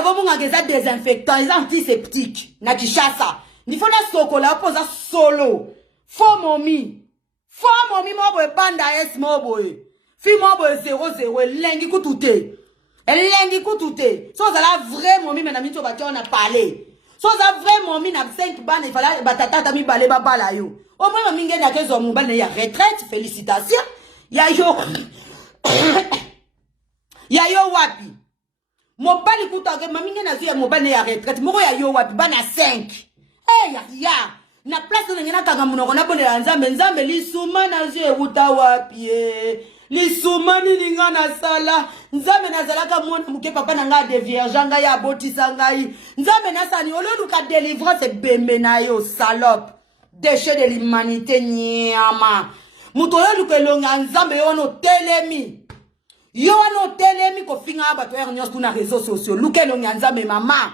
savon mon angeza désinfectant, ils antiseptiques. Na kishasa. Ni faut na sokola posa solo. Fo momi. Fo momi mo boy banda es mo boy. Fi mo boy 00 lengi kutute. Lengi kutute. So ça la vrai momi mais na mito ba on a parlé. So ça vrai momi na 5 ban il fallait batata mi balé ba bala yo. Au moins mingi na kezo mo bal ya retraite, félicitations. Ya yo. Ya yo wapi. Mobali kutage maminge na zuya mobali ya retraite moko ya yo wapi bana 5 ya na place de ngena kanga munoko na bonela nzambe lisuma na zuya wuta wapi lisuma ni linga na sala nzambe na zalaka mwana muke papa na nga de vierge nga ya botisa ngai nzambe na sani ololu ka délivrance bembe na yo salope déchet de l'humanité nyama mutolo lukelonga nzambe yo no telemi. Yo ano telemi ko finga bato ya nyos kuna réseaux sociaux. Lukelo nyanzambe mama.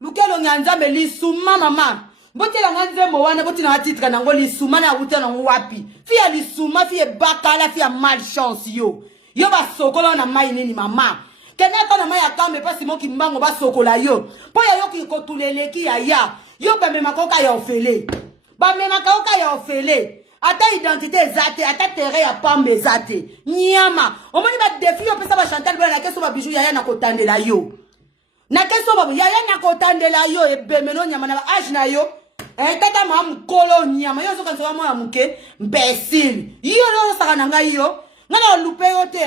Lukelo nyanzambe lisuma mama. Bote la nganze mo wana bote na titre na ngo lisuma na wuta na wapi. Fia lisuma fia bakala fia malchance yo. Yo ba sokola na mai nini mama. Kenaka na mai akambe pasi mo kimbango ba sokola yo. Po ya yo ki kotuleleki ya. Yo ba mema koka ya ofele. Ba mema koka ya ofele. Ata identité zate, ata terre ya pambe zate. Nyama. Omoni ba défi yo pesa ba Chantal ba na keso ba bijou yaya na kotandela yo. Na keso ba yaya na kotandela yo e bemeno nyama na age na yo. Tata ma mkolo nyama yo so kan so mo ya muke imbécile. Yo no saka na ngai yo. Ngana lupe yo te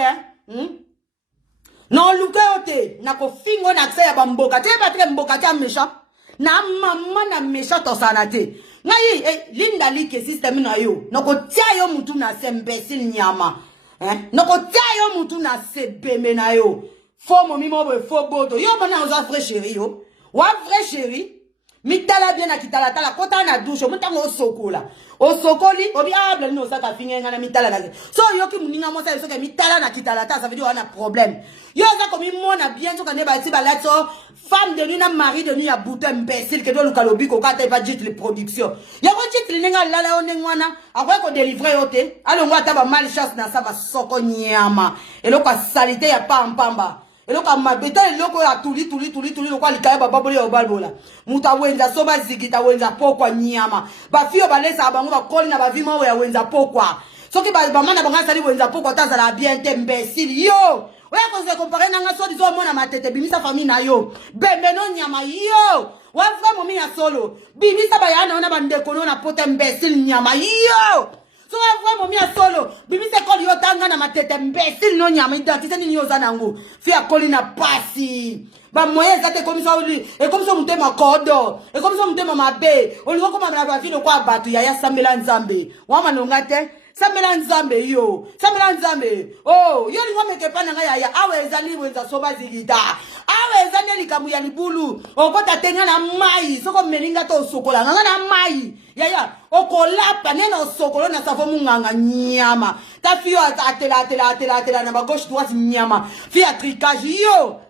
No lupe yo te. Na ko fingo na ksa ya ba mboka. Te ba tre mboka ta méchant. Na mama na méchant to sanate. Ngai linda like system na yo noko tia yo mutu na se imbécile nyama noko tia yo mutu na se beme na yo fo momi mo bo fo boto yo bana oza vrai chéri yo wa vrai chéri mitala bien na kitala tala kota na douche mutango osokola osokoli obi abla no saka fingenga na mitala na so yo ki muninga mo sa so ke mitala na kitala tala ça veut dire on a problème yo za komi mona bien so kane ba ti balato femme de nuit na mari de nuit ya bouton imbécile que doit le kalobi ko kata ba dit les productions ya ko titre ninga lala one ngwana akwa ko délivrer yote alo ngwa ta ba malchance na sa ba soko nyama eloko salité ya pamba eloko mabeta eloko ya tuli lokwa likaya bababole ya balbola muta wenza soba zigita wenza pokwa nyama ba fio balesa bango ba koli na ba vima ya wenza pokwa soki ba mana banga sali wenza pokwa tazala bien te imbécile yo oya ko se comparer nanga so dizo mona matete bimisa famille na yo bembe no nyama yo wa vraiment mi ya solo bimisa ba yana ona bandeko no na pota imbécile nyama yo so vraiment mi ya solo bimisa ko yo tanga na matete imbécile no nyama identité ni yo zanango fia kolina pasi ba moye zate comme ça et comme ça mutema kodo et comme ça mutema mabe olingo koma na ba vino kwa batu ya sambela nzambe wa manonga te Samela nzambe yo. Samela nzambe. Oh, yo lingo meke pana nga ya awe ezali wenza soba zigida. Awe ezali likamu ya libulu. Okota tenga na mai. Soko melinga to sokola. Nga na mai. Ya. Okolapa nena sokolo na savo munganga nyama. Ta fio atela na ba gauche droite nyama. Fia tricage yo.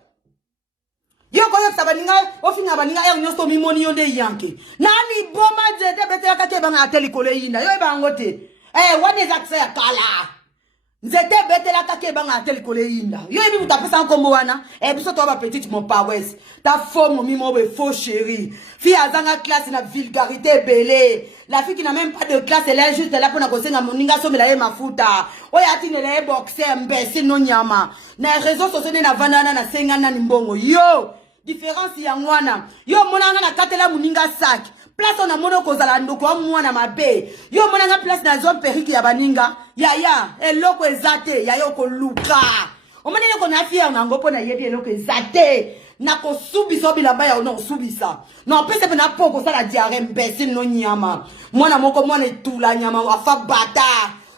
Yo koyo sabaninga ofinga baninga ya nyosto mimoni yonde yanke. Nani boma zete bete yakate banga ateli kole yinda. Yo bangote. Wane zakse ya kala. Nzete bete la kake banga atel kole yinda. Yo ebi mutapesa nkombo wana. Biso to ba petite mon pawes. Ta forme mi mo be faux chéri. Fille azanga classe na vulgarité belé. La fille qui n'a même pas de classe, elle est juste là pour na kosenga moninga so mela ye mafuta. Oya atine le boxer imbécile no nyama. Na réseaux sociaux na vandana na senga na nimbongo. Yo, différence ya ngwana. Yo monanga na katela moninga sac. Place on a mono kozala ndoko mwana mabe. Yo monanga place na zone periki ya baninga. Ya eloko ezate ya yo ko luka. Omanele ko na fier na ngopo na yebi eloko ezate. Na ko subisa bilamba ya no subisa. Non pese na poko sala diarrhée imbécile no nyama. Mwana moko mwana etula nyama afa bata.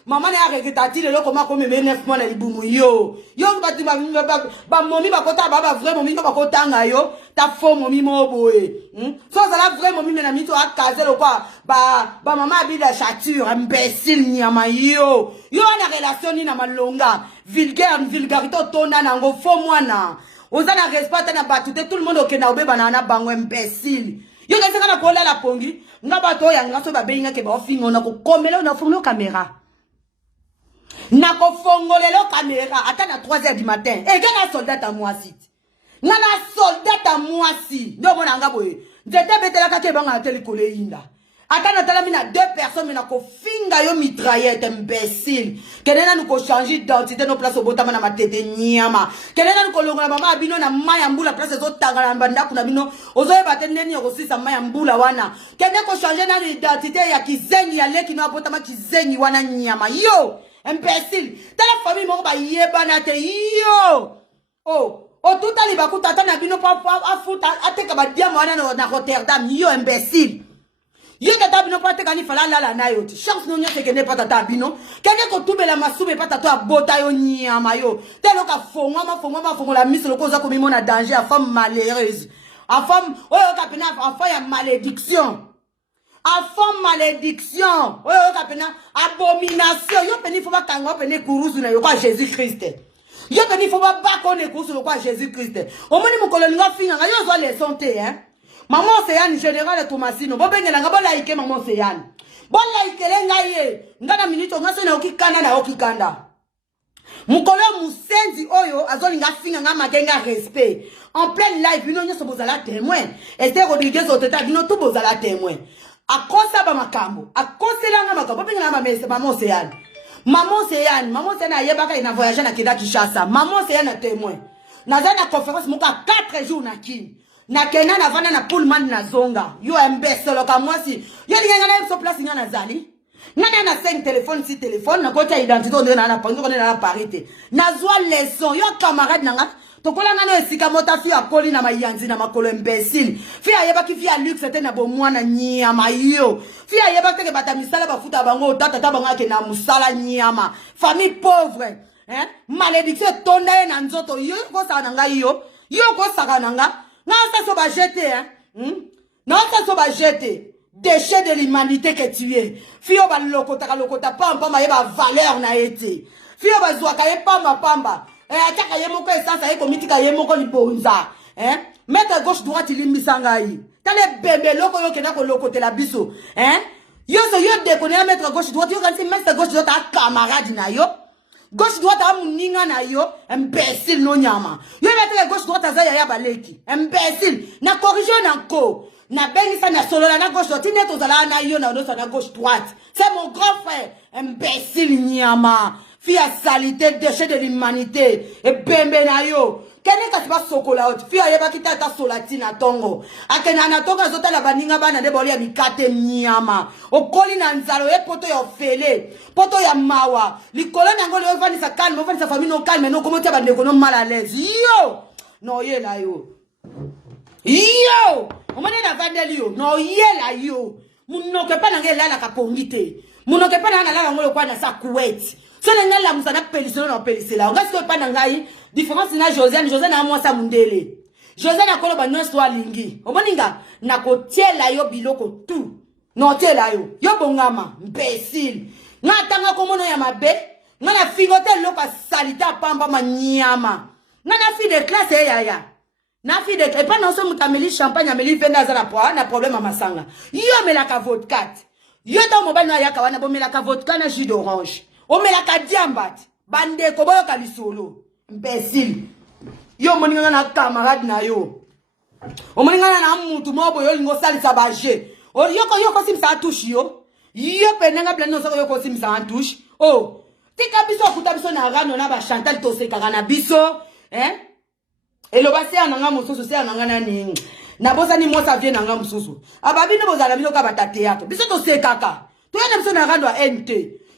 Maman a regretté le comment comme 9 mois na libumu yo. Yo ba momi ba kota ba vraiment momi ba kota nga yo. Ta fo momi mo boye. So ça la vraiment momi na mito a casé le quoi. Ba maman abi la chature imbécile nyama yo. Yo na relation ni na malonga. Vulgarité tonda na ngo fo mwana. Ozana respect na batute tout le monde okena obe banana bango imbécile. Yo ngase kana kola la pongi. Ngaba to ya ngaso ba benga ke ba ofingo na ko komela na fourno caméra. Nako fongolelo caméra ata na 3h du matin. Et gana soldat à moi site. Nana soldat à mwasi. Ndo mona nga boye. Nzete betela kake banga tele kole inda. Attends, attends, mina 2 personnes, mina ko finga yo mitraillette, imbécile. Kenena nous ko changer d'identité, nos places au botama na matete nyama. Kenena nous ko longa na mama abino na mayambula place zo tanga na banda kuna bino. Ozoye batene ni ko sisa mayambula wana. Kenena ko changer na identité ya kizengi ya leki na botama kizengi wana nyama. Yo, imbécile. Ta la famille moko ba yeba na te yo. Oh, tout ali ba kutata na bino pa afuta ateka ba diamo wana na Rotterdam. Yo, imbécile. Yo tata bino pa teka ni fala lala na yo ti chance no nyate ke ne pa tata bino kene ko tubela masube pa tata bota yo nyama yo telo ka fongo la mise loko za ko mimona danger a femme malheureuse a femme oyo ka pena a femme ya malédiction oyo ka pena abomination yo peni fo ba kanga peni kurusu na yo kwa Jésus Christ yo peni fo ba ko ne kurusu lo kwa Jésus Christ o moni mukolo nga finga nga yo zo leçon te hein. Maman Seyane général Thomasino bobengela nga bolaike maman Seyane bolaikele ngaye ngana minito ngaso na okikanda na okikanda mukolo musenzi oyo azolinga finga nga makenga respect en plein live bino nyoso bozala témoin Esther Rodriguez oteta bino tout bozala témoin akosa ba makambo akosela nga makambo bobengela maman Seyane ayebaka ina voyager na kida Kinshasa maman Seyane témoin nazana conférence muka 4 jours na kin na kena na vana na pullman na zonga yo mbesolo ka mwasi yo linga na so place ngana zali ngana na 5 téléphone si téléphone na kota identité on na panzo on na parité na zwa leçon yo camarade nanga tokola ngana esika mota fi akoli na mayanzi na makolo imbécile fi ayeba ki fi a luxe c'était na bo mwana nyama yo fi ayeba ke bata misala bafuta bango tata bango ke na musala nyama famille pauvre hein malédiction tonda na nzoto yo ko sa nanga yo ko saka nanga. Non, ça se va jeter, hein? Non, ça se va jeter. Déchet de l'humanité que tu es. Fio ba lokota pamba yeba valeur na été. Fio ba zwaka ye pamba. Ataka ye moko essence ye komitika ye moko libonza. Hein? Mettre gauche droite limbisanga yi. Tale bembe loko yo kena ko lokote la biso. Hein? Yo déconner mettre gauche droite yo kansi mettre gauche droite a camarade na yo. Gauche droite a muninga na yo imbécile no nyama yo mettre gauche droite azaya ya baleki imbécile na corriger na ko na bengisa na solola na gauche droite ne tozala na yo na na gauche droite c'est mon grand frère imbécile nyama fia salité déchet de l'humanité et bembe na yo kene ka tiba sokola ot fia yeba kitata solatina tongo akena na tonga zota la baninga bana de boli ya mikate nyama okoli na nzalo e poto ya fele poto ya mawa likolo nango le vani sa calme vani sa famille no calme no comment ba ndeko no mal à l'aise yo no ye la yo o mane na vandeli yo no ye la yo munoke pa na ngela la kapongite munoke pa na la ngolo kwa na sa kuweti so na la musana peliselo na pelisela nga so pa na ngai différence na Josiane na moi sa mundele Josiane akolo ba nyonso alingi omoninga na kotiela yo biloko tu no tiela yo bongama imbécile nga tanga komono ya mabe nga na fingote loko salita pamba manyama nga na fi de classe ya na fi de et pas non so mutameli champagne ameli venda za na problème à masanga yo melaka vodka yo ta mobile na yaka wana bomelaka vodka na jus d'orange o melaka diambat bande ko boyo kalisolo imbécile yo moninga na camarade na yo o moninga na mutu mobo yo lingo salisa baje o yoko simsa touche yo penenga plano so yoko simsa touche oh tika biso kuta biso na rano na ba Chantal toseka na biso hein elobase ananga mosusu se ananga na ningi na bosa ni mosa vie nanga mosusu ababino bozala bino ka batate yato biso tosekaka toyana biso na rando a NT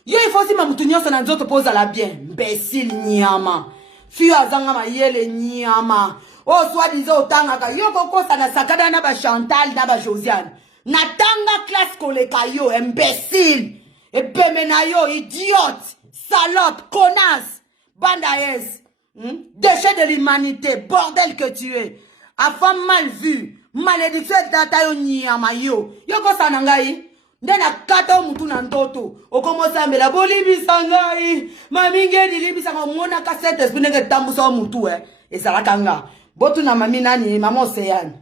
yo ifosi mamutu nyonso na nzoto poza la bien imbécile nyama fio azanga mayele nyama o soi-disant otangaka yo kokosa na sakada na ba Chantal na ba Josiane na tanga classe koleka yo imbécile et peme na yo idiote salope connasse banda yes déchet de l'humanité bordel que tu es à femme mal vue malédiction tata yo nyama yo kosa na ngai ndena kata mutu na ndoto okomosa mbela bolibisa ngai mami ngeni libisa ngomona ka set esprit nge tambusa mutu ezalaka nga botu na mami nani mama Océane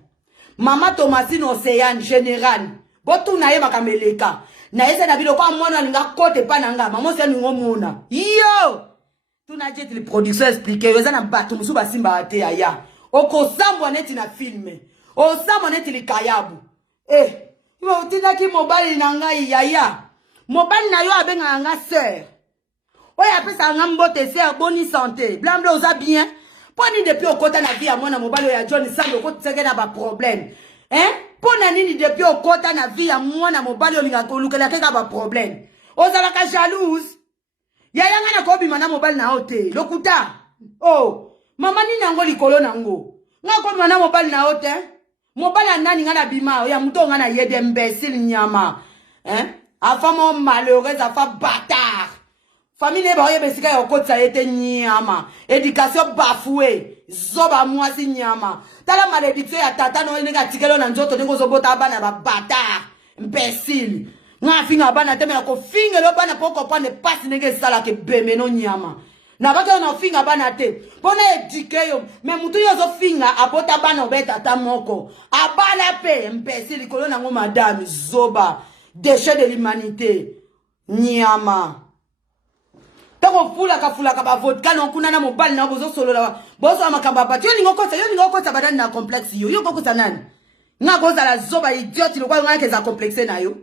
mama Thomasine Océane général botu na ye makameleka na ese na bilo kwa mwana linga kote pa nanga mama Océane ngomona yo tuna jet les productions expliquer yo za na bato musu basimba ate aya okosambwa neti na filme osambwa neti likayabu otinaki mobali na ngai yaya mobali na yo abenga nga sœur oyo apesa nga mbote sœur boni santé blanc oza bien poni depuis okota na vie ya mwana mobali oyo ya John Sambe okotiseke na baproblème mpona nini depuis okota na vie ya mwana mobali olingaka olukelaka kaka baproblème ozalaka jalouse yaya nga na kobima na mobali na yo te lokuta mama nini yango likolo nango nga kobima na mobali na yo te mobali anani nga na bima ya muto nga na yede imbécile nyama afa mo malheureuse afa bâtard famille ba oye besika ya okotsa yete nyama éducation bafouée zoba mwasi nyama tala malédiction ya tata no nega tikelo na nzoto ndenge ozobota bana ba bâtard imbécile nga finga bana teme na ko fingelo bana poko pande passe nege sala ke bemeno nyama na baka na finga bana te pona éduquer yo mais mutu yo zo finga abota bana obeta tata moko abala pe imbécile kolo nango madame zoba déchet de l'humanité nyama toko fulaka ba vodka no kuna na mobali na bozo solo la bozo makamba ba yo ningo kota badani na complexe yo kokusa nani nga goza la zoba idiot lokwa nga keza complexe na yo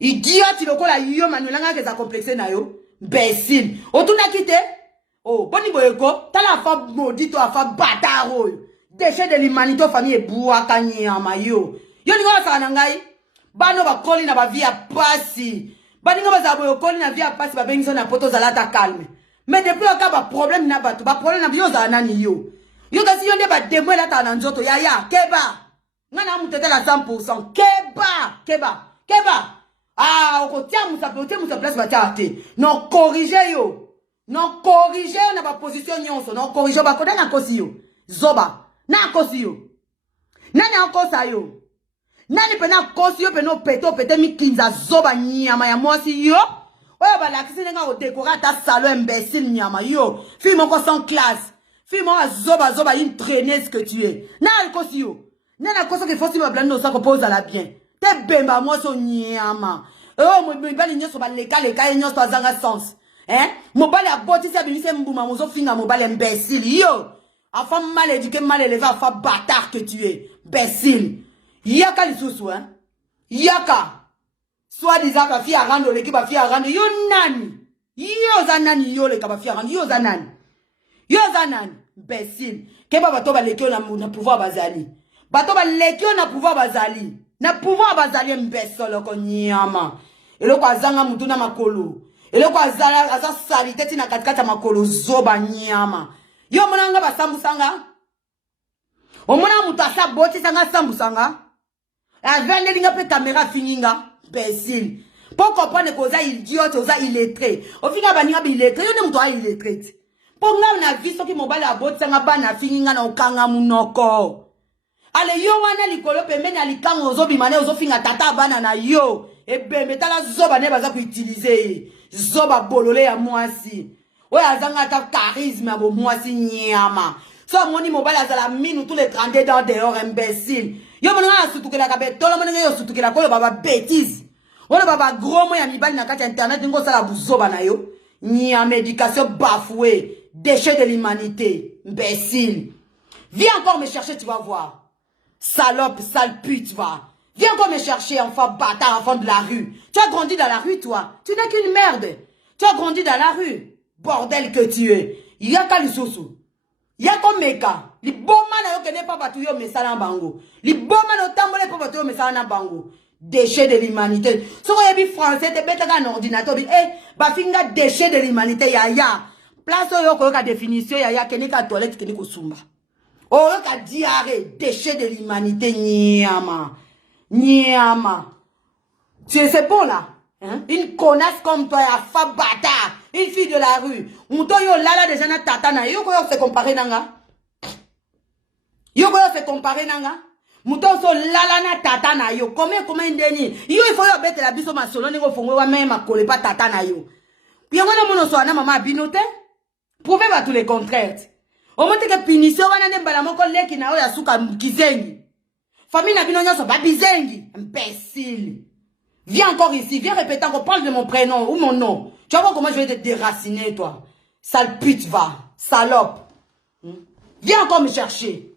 idiot lokola yo manuela nga keza complexe na yo imbécile otuna kite boni boyeko tala fa maudito afa bataro déchet de l'humanité famille buaka nyama yo ningo sala ngai bano ba koli na ba vie pasi baninga bazabo yokoli na vie pasi ba bengiso na poto zalata calme mais depuis aka ba problème na bato ba problème na bio za nani yo kasi yo nde ba demo la ta na nzoto ya keba ngana mutetela 100% keba okotia musa place ba tiate non corriger yo na ba position nyonso non corriger ba koda na kosi yo zoba na kosi yo nani akosa yo nani pena kosi yo peno pete mikinza zoba nyama ya mwasi yo oyo balakisi nenga odekora ta salon imbécile nyama yo fille moko sans classe fille moko zoba une traîneuse que tu es na kosi yo nana koso ke fosi ba blando sa ko posa la bien te bemba mwasi nyama mobali nyonso baleka nyonso azanga sens mobali abotisi abimise mbuma mozo finga mobali imbécile yo afa mal éduqué mal élevé afa bâtard que tu es imbécile yaka lisusu yaka soit disant ba fille arando leki ba fille arando yo nani za nani yo leka ba fille arando yo za nani imbécile ke ba bato ba leki na pouvoir bazali bato ba leki na pouvoir bazali imbécile ko nyama eloko azanga mutu na makolo eloko azala asa salite tina katikata makolo zoba nyama yo monanga basambusanga omona mutu asa boti sanga sambusanga avende linga pe caméra fininga imbécile pour comprendre que oza idiot oza illettré ofinga baninga illettré yo ne mutu a illettré pour nga na vie soki mobali aboti sanga bana fininga na okanga munoko ale yo wana likolo pembeni alikango ozobimane ozofinga tata bana na yo ebembe tala zoba ne baza ku utiliser zoba bolole ya mwasi oyo azanga ta charisme ya mwasi nyama so moni mobali azala minu tous les 32 dents dehors imbécile yo mona na sutukela ka betolo mona yo sutukela ko baba bêtise ona baba gros mo ya mibali na kati ya internet ngo sala buzoba na yo nyama éducation bafouée déchet de l'humanité imbécile viens encore me chercher tu vas voir salope sale pute va. Viens encore me chercher, enfant bâtard, enfant de la rue. Tu as grandi dans la rue, toi. Tu n'es qu'une merde. Tu as grandi dans la rue. Bordel que tu es. Yaka lisusu. Yako meka. Li boma na yo kene pa batu yo mesala bango. Li boma na tambole pa batu yo mesala na bango. Déchet de l'humanité. So ko yebi français te beta ka ordinateur bi ba finga déchet de l'humanité ya. Place yo ko ka définition ya kene ka toilette kene ko sumba. Oh ka diarrhée, déchet de l'humanité nyama. C'est bon là. Une connasse comme toi, ya fa bâtard. Une fille de la rue. Mouto yo lala déjà na tata na yo ko se comparer nanga. Yo ko se comparer nanga. Mouto so lala na tata na yo. Comment ndeni? Yo il faut yo bête la biso ma solo ngo fongo wa même akole pas tata na yo. Puis ngona mono so na mama binote. Prouvez pas tous les contraires. Au moins que punition wana ne mbala moko leki na yo ya suka kizengi. Famille n'a pas so babizengi. Imbécile. Viens encore ici, viens répéter encore, parle de mon prénom ou mon nom. Tu vas voir comment je vais te déraciner, toi. Sale pute, va. Salope. Viens encore me chercher.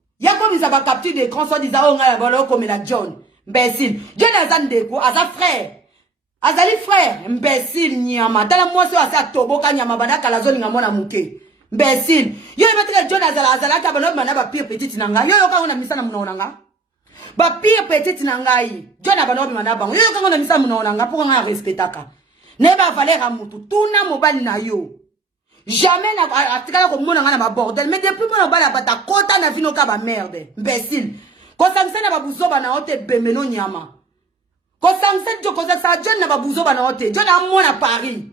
Ya comme ils avaient capturé d'écran, soit disant, oh, on a comme la John. Imbécile. John Azan Deko, Aza frère. Azali frère. Imbécile, Nyama. Tala moi, c'est à Toboka, Nyama, Banaka, la zone, Nyama, Mouké. Imbécile. Yo, il va John Azala, Kabano, Manaba, pire petite nanga. Yo, on a mis ça dans mon nanga. Ba pire petite nanga. John Abano, Manaba. Yo, on a mis ça dans mon nanga pour un respectaka. Neba valeur à Moutou. Tout n'a mobile na yo. Jamais na comme mon na bordel mais depuis mon bala bata kota na vino ka ba merde imbécile ko sangsa na babuzo bana ote bemeno nyama ko sangsa jo ko sa John na babuzo bana ote John a mona Paris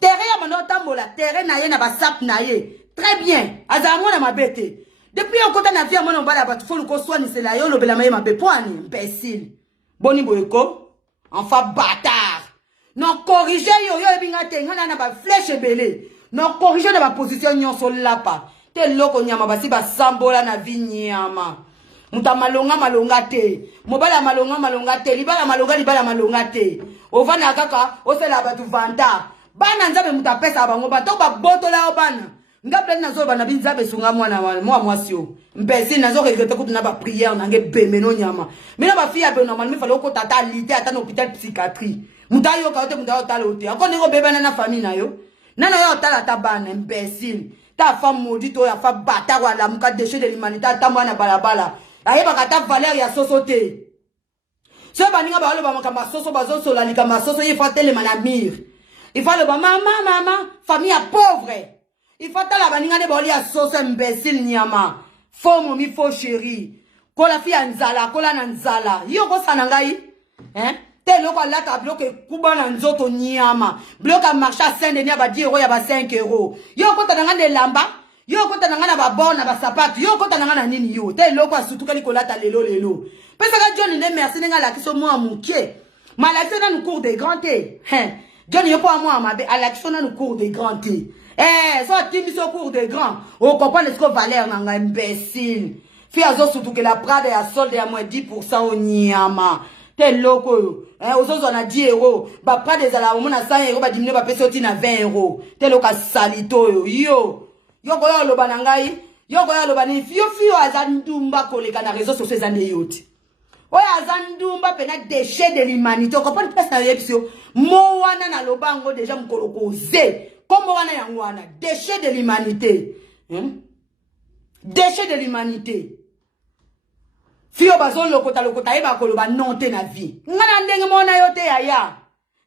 terre ya manota mola terre na ye na ba sap na ye très bien aza mona mabete depuis on kota na vie mona bala bata fo ko swani c'est la yo lo bela maye mabe poani imbécile boni boyeko enfin bâtard non corriger yo yo ebinga tenga na ba flèche belé. Non, corriger de ma position, nyon sol la pa. Te loko nyama basi ba sambola na vi nyama. Muta malonga te. Mobala malonga te. Libala malonga te. Ovana kaka, ose la batu vanta. Bana nzabe muta pesa bango bato ba boto la obana. Ngabla na zo bana binzabe sunga mwana mwasio. Mbesi na zo regrette ko tuna ba prière na nge bemeno nyama. Mina ba fille be normal mi falo ko tata lité ata na hôpital psychiatrie. Muta yo ka ote muta yo tala ote. Akone ko beba na famille na yo. Nana yo tala tabana imbécile. Ta femme maudite ya fa bata wala muka déchet de l'humanité tamwa na balabala. Ayeba kata valeur ya sosote. So baninga ba lo ba makamba soso bazo sola likamba soso il faut tele manamir. Il faut le ba maman famille pauvre. Il faut tala baninga de boli ya soso imbécile nyama. Faux momi faux chéri. Ko la fille nzala, ko la nzala. Yo ko sanangai. Hein? Loko lata bloke kuba na nzoto nyama bloka marché à Saint-Denis ba 10 € ya ba 5 €. Yo kota nanga de lamba, yo kota nanga na ba bona ba sapato, yo kota nanga na nini yo. Te loko asutu kali kolata lelo. Pesa ka John ne merci nga la kiso moi mukie. Malaxé na nous cours des grands T. Hein. John yo pas moi ma be alaxé na nous cours des grands T. So timi so cours des grands. On comprend ce que valeur nanga imbécile. Fi azo surtout que la Prada ya solde à moins 10% au nyama. Tel loko aux on a 10 €. Ba pas des ala on a 100 €, ba diminuer ba pesa oti na 20 €. Tel loka salito yo. Yo ko yo lo banangai. Yo ko yo lo bani fio azandumba koleka na réseaux sociaux zande yoti. Oya azandumba pena déchet de l'humanité. On comprend pas ça yepsio. Mo wana na lobango déjà mkoloko ze. Comme wana yango wana déchet de l'humanité. Déchet de l'humanité. Fio bazon lokota eba koloba non te na vie. Ngana ndenge mona yote aya.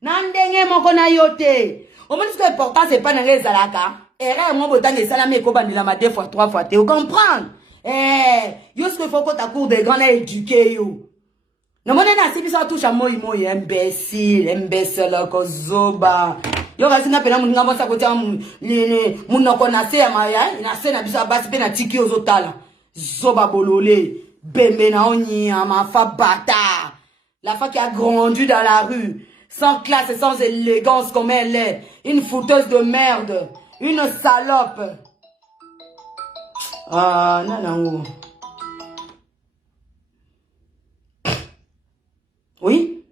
Na ndenge moko na yote. Au moins ce qui est important c'est pas dans les alaka. Erreur mo botange salame ko bandila ma 2 fois 3 fois te comprendre. Yo ce qu'il faut que ta cour des grands éduquer yo. Na mona na sibi sa touche moi imbécile ko zoba. Yo gazinga pena mun ngamba sa ko tia mun noko na se ya maya, na se na bisa basi pe na tiki ozotala. Zoba bololé. Bemena ma fa bâtard. La femme qui a grandi dans la rue, sans classe et sans élégance comme elle est. Une fouteuse de merde. Une salope. Ah, non. Oui?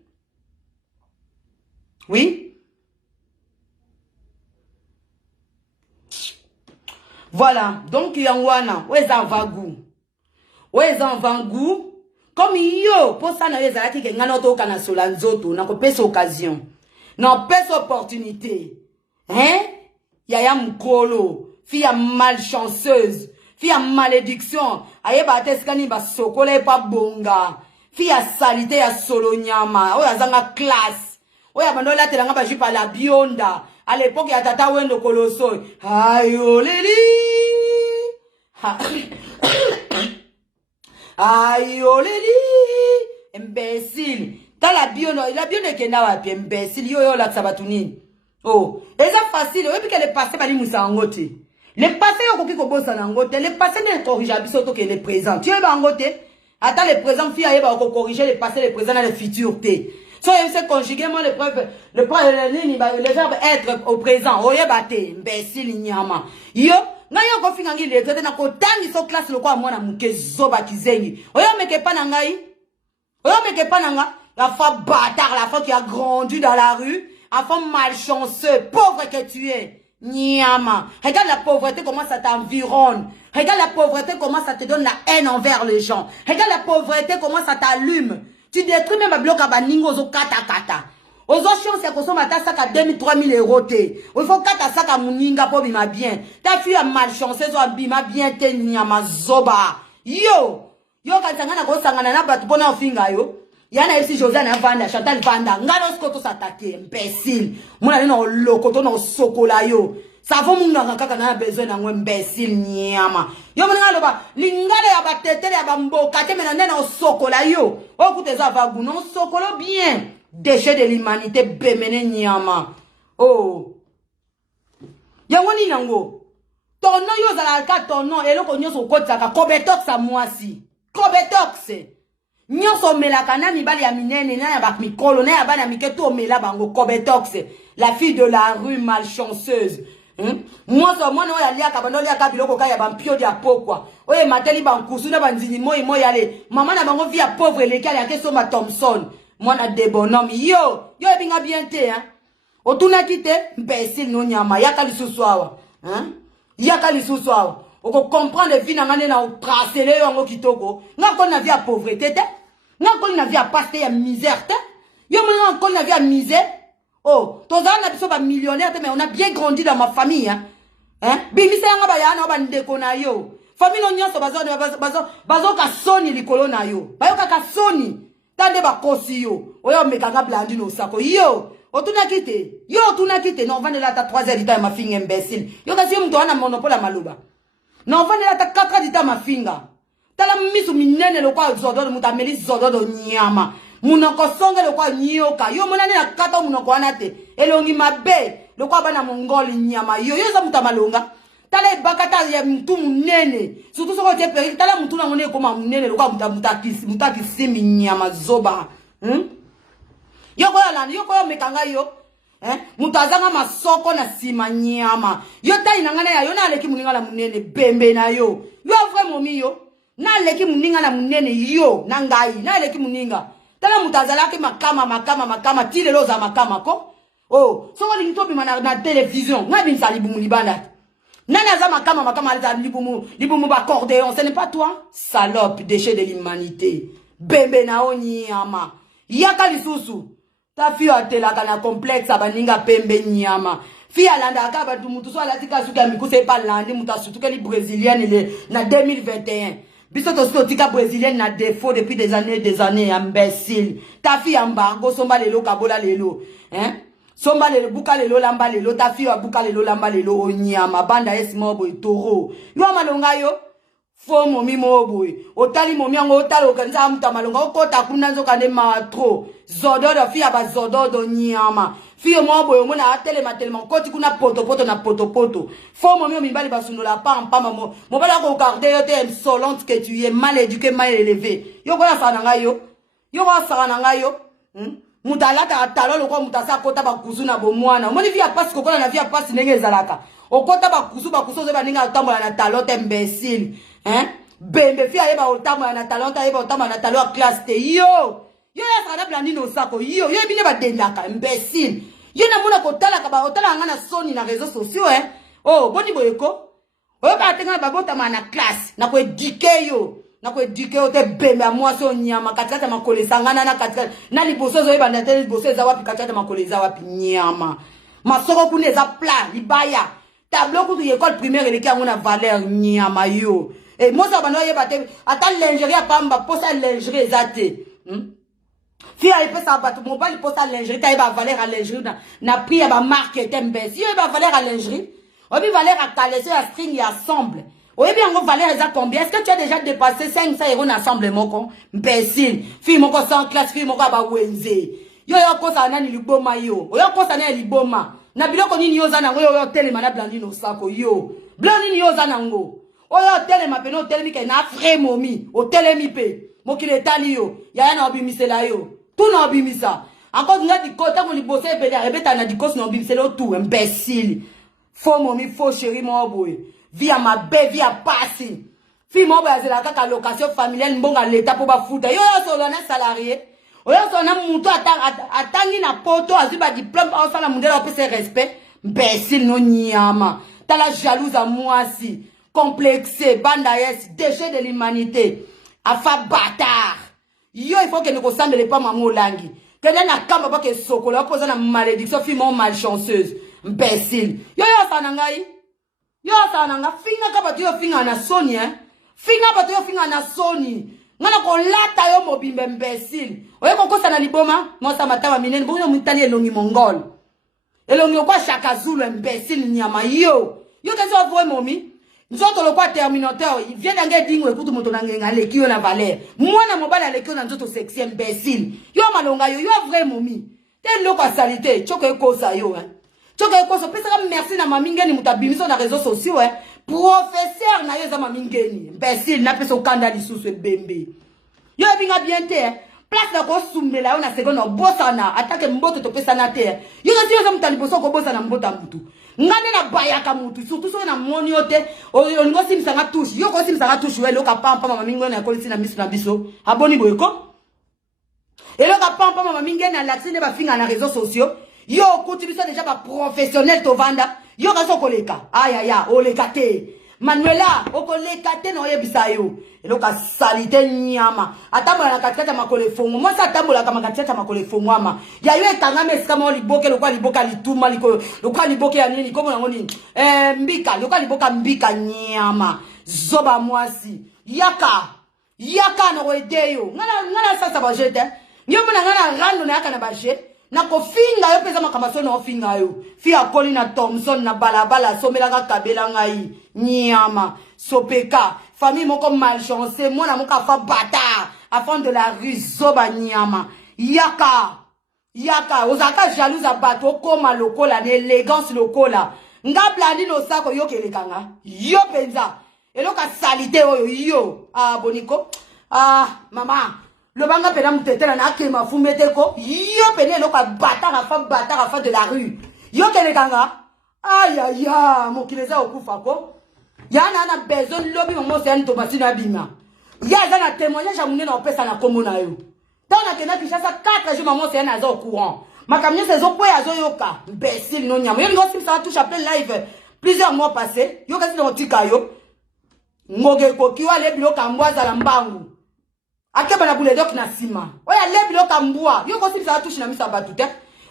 Oui? Voilà. Donc, il y a un wana. Où est-ce que va goût? Ouais, en vangou. Comme yo, pour ça, n'a pas dit que n'a pas kana solanzoto, n'a pas occasion. N'a pas opportunité. Hein? Yaya mkolo. Fille malchanceuse. Fille malédiction. Aye ba teskani ba sokole pa bonga. Fille salité ya solonyama. Oya zanga classe. Oya bandola telanga ba jupa la bionda. À l'époque ya tata wendo koloso. Ayo leli. Aïe, oh, lili, imbécile. T'as la bio n'est n'a pas imbécile. Yo, la sabatuni. Oh, et ça facile. Oui, puis qu'elle est passée par les moussa en gote. Les passés, au coquille kobo sa nangote. Les passés n'est corrigeable, surtout que les présents. Tu es en gote. Attends, les présents, fille, aïe, va corriger les passés, les présents, les futurs, t'es. So, il se conjuguer, moi, le verbe être au présent. Oh, yebate, imbécile, inyama. Yo, nga yo ko fingangi le traité na ko tangi so classe le kwa mwana muke zoba kizengi. Oyo meke pa na ngai. Oyo meke pa na nga. La femme bâtard, la femme qui a grandi dans la rue, la femme malchanceux, pauvre que tu es. Nyama. Regarde la pauvreté comment ça t'environne. Regarde la pauvreté, comment ça te donne la haine envers les gens. Regarde la pauvreté, comment ça t'allume. Tu détruis même un bloc à baningo au kata kata. Aux autres chances, c'est qu'on s'en sac à 2000, 3000 euros. Il faut kata sac à mouninga pour bima bien. Ta fille a malchanceuse ou bima bien te nyama zoba. Yo! Yo, quand tu as un sangana na batu pona ofinga yo. Yana esi Josiane Vanda, Chantal Vanda. Ngalo skoto s'attaquer, imbécile. Mona no lokoto no sokola yo. Ça vaut mon n'a kaka na besoin na imbécile nyama. Yo mona loba, lingale ya batetele ya bamboka te mena na sokola yo. Okute za vagu non sokolo bien. Déchet de l'humanité bemene nyama. Oh. Yango ni nango. Ton nom yo zala ka ton nom eloko nyoso kotsaka kobetox a mwasi. Kobetox. Nyoso melaka na mibali ya minene na ya bakmikolo na ya bana miketo mela bango kobetox. La fille de la rue malchanceuse. Moi so mwana oya liaka bando liaka biloko ka ya bampio dia pokwa. Oye mateli bankusu na banzini moi yale. Mama na bango via pauvre lekali ya keso ma Thompson. Mwana de bonhomme yo ebinga bien te hein. Otuna kite imbécile no nyama yaka lisusu awa. Hein? Yaka lisusu awa. Oko comprendre vie na ngane na tracer le yango kitoko. Ngako na vie à pauvreté te. Ngako na vie à passer ya misère te. Yo mwana ngako na vie à misère. Oh, tozana biso ba millionnaire te mais on a bien grandi dans ma famille hein. Hein? Bimisa yanga ba yana ba ndeko na yo. Famille no nyonso bazo ka soni likolo na yo. Bayo ka soni. Tande ba kosi yo. Oyo mekanga blandi no sako yo. Otuna kite. Yo otuna kite. Non vande la ta 3 heures d'ita ma finga imbécile. Yo kasi mtu ana monopole maloba. Non vande la ta 4 heures d'ita ma finga. Tala misu minene lo kwa zodo mutameli zodo nyama. Munoko songe lo kwa nyoka. Yo monane na kata munoko anate. Elongi mabe lo kwa bana mongoli nyama. Yo za mutamalonga. Tala bakata ya mtu munene. Surtout soko te peri tala mtu na ngone koma munene lo kwa mutakisi nyama zoba. Yo kwa lani yo kwa mekanga yo. Mutazanga masoko na sima nyama. Yo ta inangana ya yo na aleki muninga la munene bembe na yo. Yo vrai momi yo. Na aleki muninga la munene yo na ngai na aleki muninga. Tala mutazala ke makama tile lo za makama ko. Oh, soko linto bi na télévision. Ngabi nsali bumu libanda. Nana za makama alza libumu ba cordéon, ce n'est pas toi. Salope, déchet de l'humanité. Bembe na oni ama. Yaka lisusu. Ta fille a tela kana complexe abaninga pembe nyama. Fille alanda ka ba tumutu so ala tika suka mikuse pa landi mutasutu ke li brésilienne le na 2021. Biso to tika brésilienne na défaut depuis des années imbécile. Ta fille ambargo somba lelo kabola lelo. Hein? Somba lelo buka lelo lamba lelo ta fille buka lelo lamba lelo onyama banda esi mobo itoro. Yo malonga yo fo momi mobo. Otali momi ngo otali okanza mta malonga okota kuna nzoka ne matro. Zododo fille ba zododo nyama. Fille mobo yo mona atelema koti kuna poto na poto. Fo momi mibali basunola pam mobala ko garder yo te insolente que tu es, mal éduqué, mal élevé. Yo kwa sa nanga yo. Yo kwa sa nanga yo. Mutalata atalo lokwa mutasa kota bakuzu na bomwana. Moni via passe kokola na via passe ndenge ezalaka. Okota bakuzu zo baninga otambola na talote imbécile. Hein? Bembe fia yeba otambola na talote yeba otambola na talo classe te. Yo ya sana blandi no sako. Yo bine ba dendaka imbécile. Yo na mona kotala ka ba otala ngana soni na réseaux sociaux hein. Oh, boni boyeko. Oyo ba tenga ba bota na classe na ko éduquer yo. Na ko éduquer ote bembe a moi so nyama katikata makole sangana na katikata na liboso zo ebanda te liboso eza wapi katikata makole eza wapi nyama masoko kuna eza plat libaya tableau ku école primaire eleki yango na valeur nyama yo et moi ça bano yeba te ata lingerie apamba posa lingerie eza te fi a epesa bato mobali posa lingerie ta yeba valeur à lingerie na prix ya ba marque tembe si yeba valeur à lingerie obi valeur à caleçon ya string ya ensemble. Oui, bien, on valeur combien? Est-ce que tu as déjà dépassé 500 € ensemble, mon imbécile? Fille, mon sans classe, fille, mon ba wenze. Yo, kosa nani liboma yo. Yo, kosa nani liboma. Na biloko nini yo zanango, yo, telema na blandino sako, yo. Blandini yo zanango. Yo, telema pe, no telemi ke na frais momi. O telemi pe. Mo kile tali yo. Yaya na obimise la yo. Tout na obimisa. Encore, nga di kota, mo li bosse, rebeta na di kos na obimise lo tout, imbécile. Faux momi, faux chéri, mon boy. Via ma bé, via passing. Fille moi bazela kaka location familiale mbonga l'état pour ba futa. Yo so na salarié. Yo so na muto atangi na poto azuba diplôme on sala mundela pe se respect. Imbécile no nyama. T'as la jalouse à moi si. complexé, bandaïs, déchet de l'humanité. Afa bâtard. Yo, il faut que nous ressemble pas maman langi. Que là, na kamba pas que sokola, pose na malédiction, fille malchanceuse. Imbécile. Yo, sanangai. Yo, sananga, finga kabato yo finga na soni, hein. Finga bato yo finga na soni. Ngana ko lata yo mobimbe imbécile. Oye koko sana liboma, ngosa matama minene, bongo mutali elongi mongol. Elongi okwa Shaka Zulu imbécile nyama yo. Yo kezo avoue momi. Nzoto lokwa terminateur, il vient d'ange dingo écoute moto nangenga leki yo na valeur. Mwana mobala leki yo na nzoto sexy imbécile. Yo malonga yo vrai momi. Te loko salité, choko ekosa yo, hein. Choko ekosa pesa merci na mamingeni mutabimiso na réseaux sociaux, hein. Professeur na yo za mamingeni imbécile na pesa okanda lisusu bembe. Yo binga bien te, hein. Place na ko sumbela yo na seconde bosana attaque mboto to pesa na te. Yo na tiyo za mutali boso ko bosana mbota mutu. Ngane na bayaka mutu surtout so na moni yote o ngo simsanga touche yo ko simsanga touche we loka pampa mama mingoni na kolisi na miso na biso aboni boyeko et loka pampa mama mingeni na l'accès ne ba finga na réseaux sociaux yo kuti biso déjà ba professionnel to vanda yo ka so koleka aya oleka te Manuela okoleka te na oyebisa yo eloka salite nyama atambola na katikata makole fongo moi ça atambola kama katikata makole fongo ama ya yo etangame esika mo liboke lokwa liboka lituma lokwa liboke ya nini komo nango nini mbika lokwa liboka mbika nyama zoba mwasi yaka na oedeyo ngana sasa bajete nyo mona ngana rando na yaka na bajete na kofinga yo pesa makamaso na ofinga yo fi akoli na Thompson na balabala somelaka kabela ngai nyama sopeka famille moko malchanceux mona moka fa bata afin de la rue zoba nyama yaka ozaka jalouse abato koma lokola na élégance lokola nga blandi no sako yo kelekanga yo penza eloka salite oyo yo boniko mama le banga pena mutetela na kema fumeteko yo pene loka batara fa de la rue yo kelekanga aya mokileza okufa ko yana na besoin lobi mo sen to basina bima ya na témoignage ya munene na opesa na kombo na yo tana kena kishasa 4 jours maman sen azo courant makamnye sezo po azo yoka imbécile no nyama yo ngo simsa touche appel live plusieurs mois passés yo kasi no tika yo ngoge ko kiwa le biloka mbwaza la mbangu akeba na bule dok na sima oya le biloka mbwa yo ko simsa touche na misa batute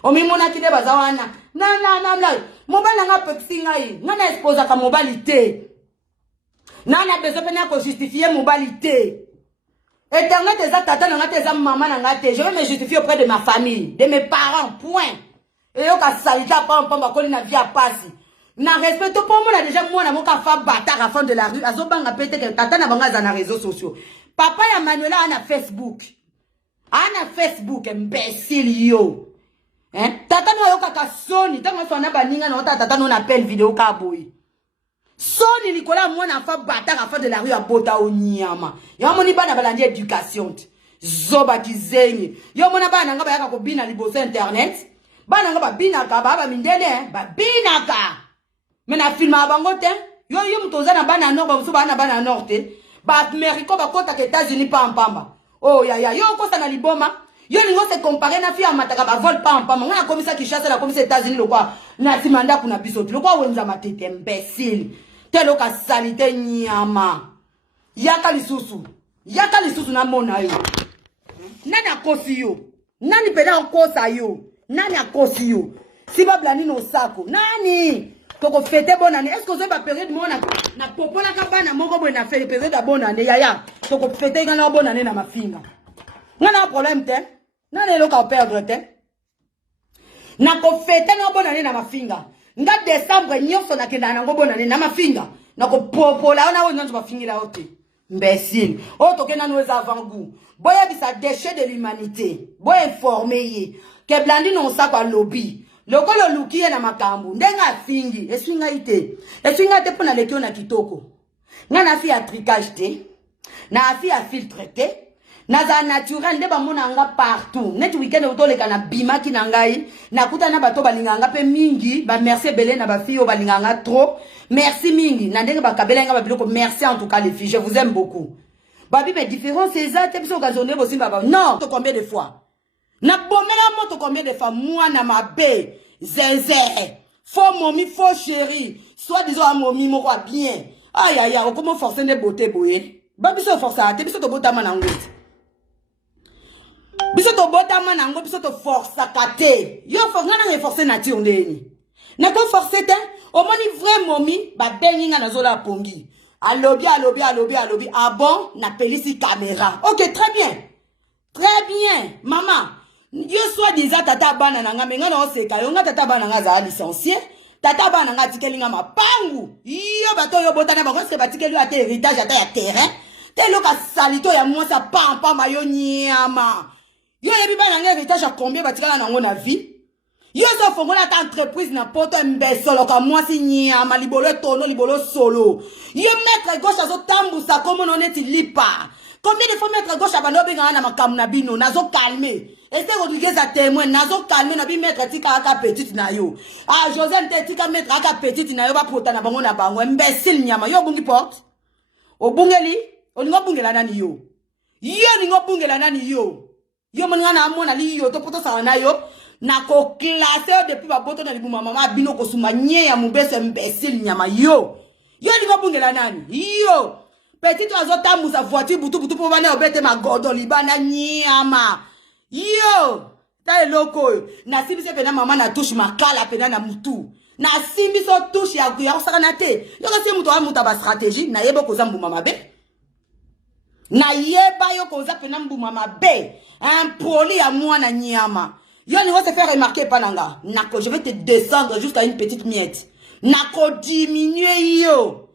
o mimona kide bazawana na mobali nga peksinga yi ngana exposa ka mobilité nana besoin pena ko justifier mobilité et tanga teza tata nga teza maman nga te je vais me justifier auprès de ma famille de mes parents point et yo ka salita pa pamba ko na vie a passi na respect to pour moi déjà moi na moka fa batara fond de la rue azobanga pete que tata na banga za na réseaux sociaux papa ya Manuela ana Facebook imbécile yo. Hein? Tata no yoka ka soni, tango so na baninga na tata no appel vidéo ka boy. Soni Nicolas mwana fa bataka fa de la rue à bota onyama. Yo moni bana balandi éducation. Zoba kizenyi. Yo mona bana nga bayaka ko bina liboso internet. Bana nga ba bina ka ba mindele, ba bina ka. Mena filma bango te. Yo mutoza na bana nord ba muso bana nord te. Ba America ba kota ke États-Unis pa mpamba. Oh ya yo ko sana liboma. Yo lingo se comparer na fi amataka ba vol pa mpamba. Ngana komisa Kinshasa la komisa États-Unis lokwa na timanda kuna biso. Lokwa wenza matete imbécile. Telo ka salite nyama. Yaka lisusu na mona yo. Nani akosi yo? Nani pena akosa yo? Nani akosi yo? Si ba blani no sako. Nani? Toko fete bonne année. Est-ce que vous avez pas période mona na popola ka bana moko bo na fete période de bonne année yaya. Toko fete ngana bonne année na mafinga. Ngana problème te? Nani lo ka perdre te? Na ko fete na bonne année na mafinga. Nga décembre nyonso na kenda na bonne année na mafinga. Na ko popola ona wo nyanzo mafingira ote. Imbécile. Oh tokena no za avant-goût. Boya bisa déchet de l'humanité. Boya informé que blandi non sa kwa lobby. Lokolo lukie na makambu ndenga fingi eswinga ite pona lekio na kitoko ngana fi a tricage te na fi a filtre te na za naturel nde ba mona nga partout net weekend otoleka na bimaki na ngai na kuta na bato balinganga pe mingi ba merci belé na ba fille balinganga trop merci mingi na ndenge ba kabela nga ba biloko merci en tout cas les filles je vous aime beaucoup babi mais différence c'est ça te biso occasionné bosi baba non to combien de fois na bomela moto combien de fois moi na mabe zézé faux momi faux chéri soit disons à momi moko bien Aïe aïe aïe, comment forcer des beautés boye? Ba biso forcer ate, biso to bota manangoti. Biso to bota manango, biso to force kate. Yo faut ngana forcer nature ndeni. Na ko forcer te, au moni vrai momi, ba bengi nga nazola pongi. Alobi. Ah bon, na pelisi caméra. Ok, très bien. Très bien, maman. Yo soit disant tata bana nanga, mais ngana oseka, yo nga tata bana nga za licencié. Tata bana nga tikeli nga mapangu. Yo bato yo botana ba koske batikeli ate héritage ata ya terrain. Te loka salito ya moi sa pampa mayo nyama. Yo yebi bana nga héritage a combien batikala nango na vie? Yo so fongola ta entreprise na poto mbesolo ka moi si nyama libolo tono libolo solo. Yo maître gauche azo tambusa comme on est lipa. Combien de fois maître gauche a bano benga na makamu na bino nazo calmer. Esther Rodriguez a témoin nazo calmer na bi maître tika aka petite na yo. Ah José nte tika maître aka petite na yo ba prota na bango na bango imbécile nyama yo bungi porte. Obungeli olingo bungela nani yo. Yo lingo bungela nani yo. Yo mwenga na amona li yo to poto sa na yo. Na ko classé depuis ba boto na libuma mama bino ko suma nye ya mubeso imbécile nyama yo. Yo lingo bungela nani. Yo. Petite azota musa voiture butu po bana obete ma godo libana nyama. Yo. Ta eloko. Na simbi se pena mama na touche makala pena na mutu. Na simbi so touche ya osaka na te. Yo ka se mutu a muta ba stratégie na yebo ko zambu mama be. Na yeba yo ko za pena mbuma mabe. Impoli à moi na nyama. Yo ni va se faire remarquer pananga. Nako je vais te descendre jusqu'à une petite miette. Nako diminuer yo.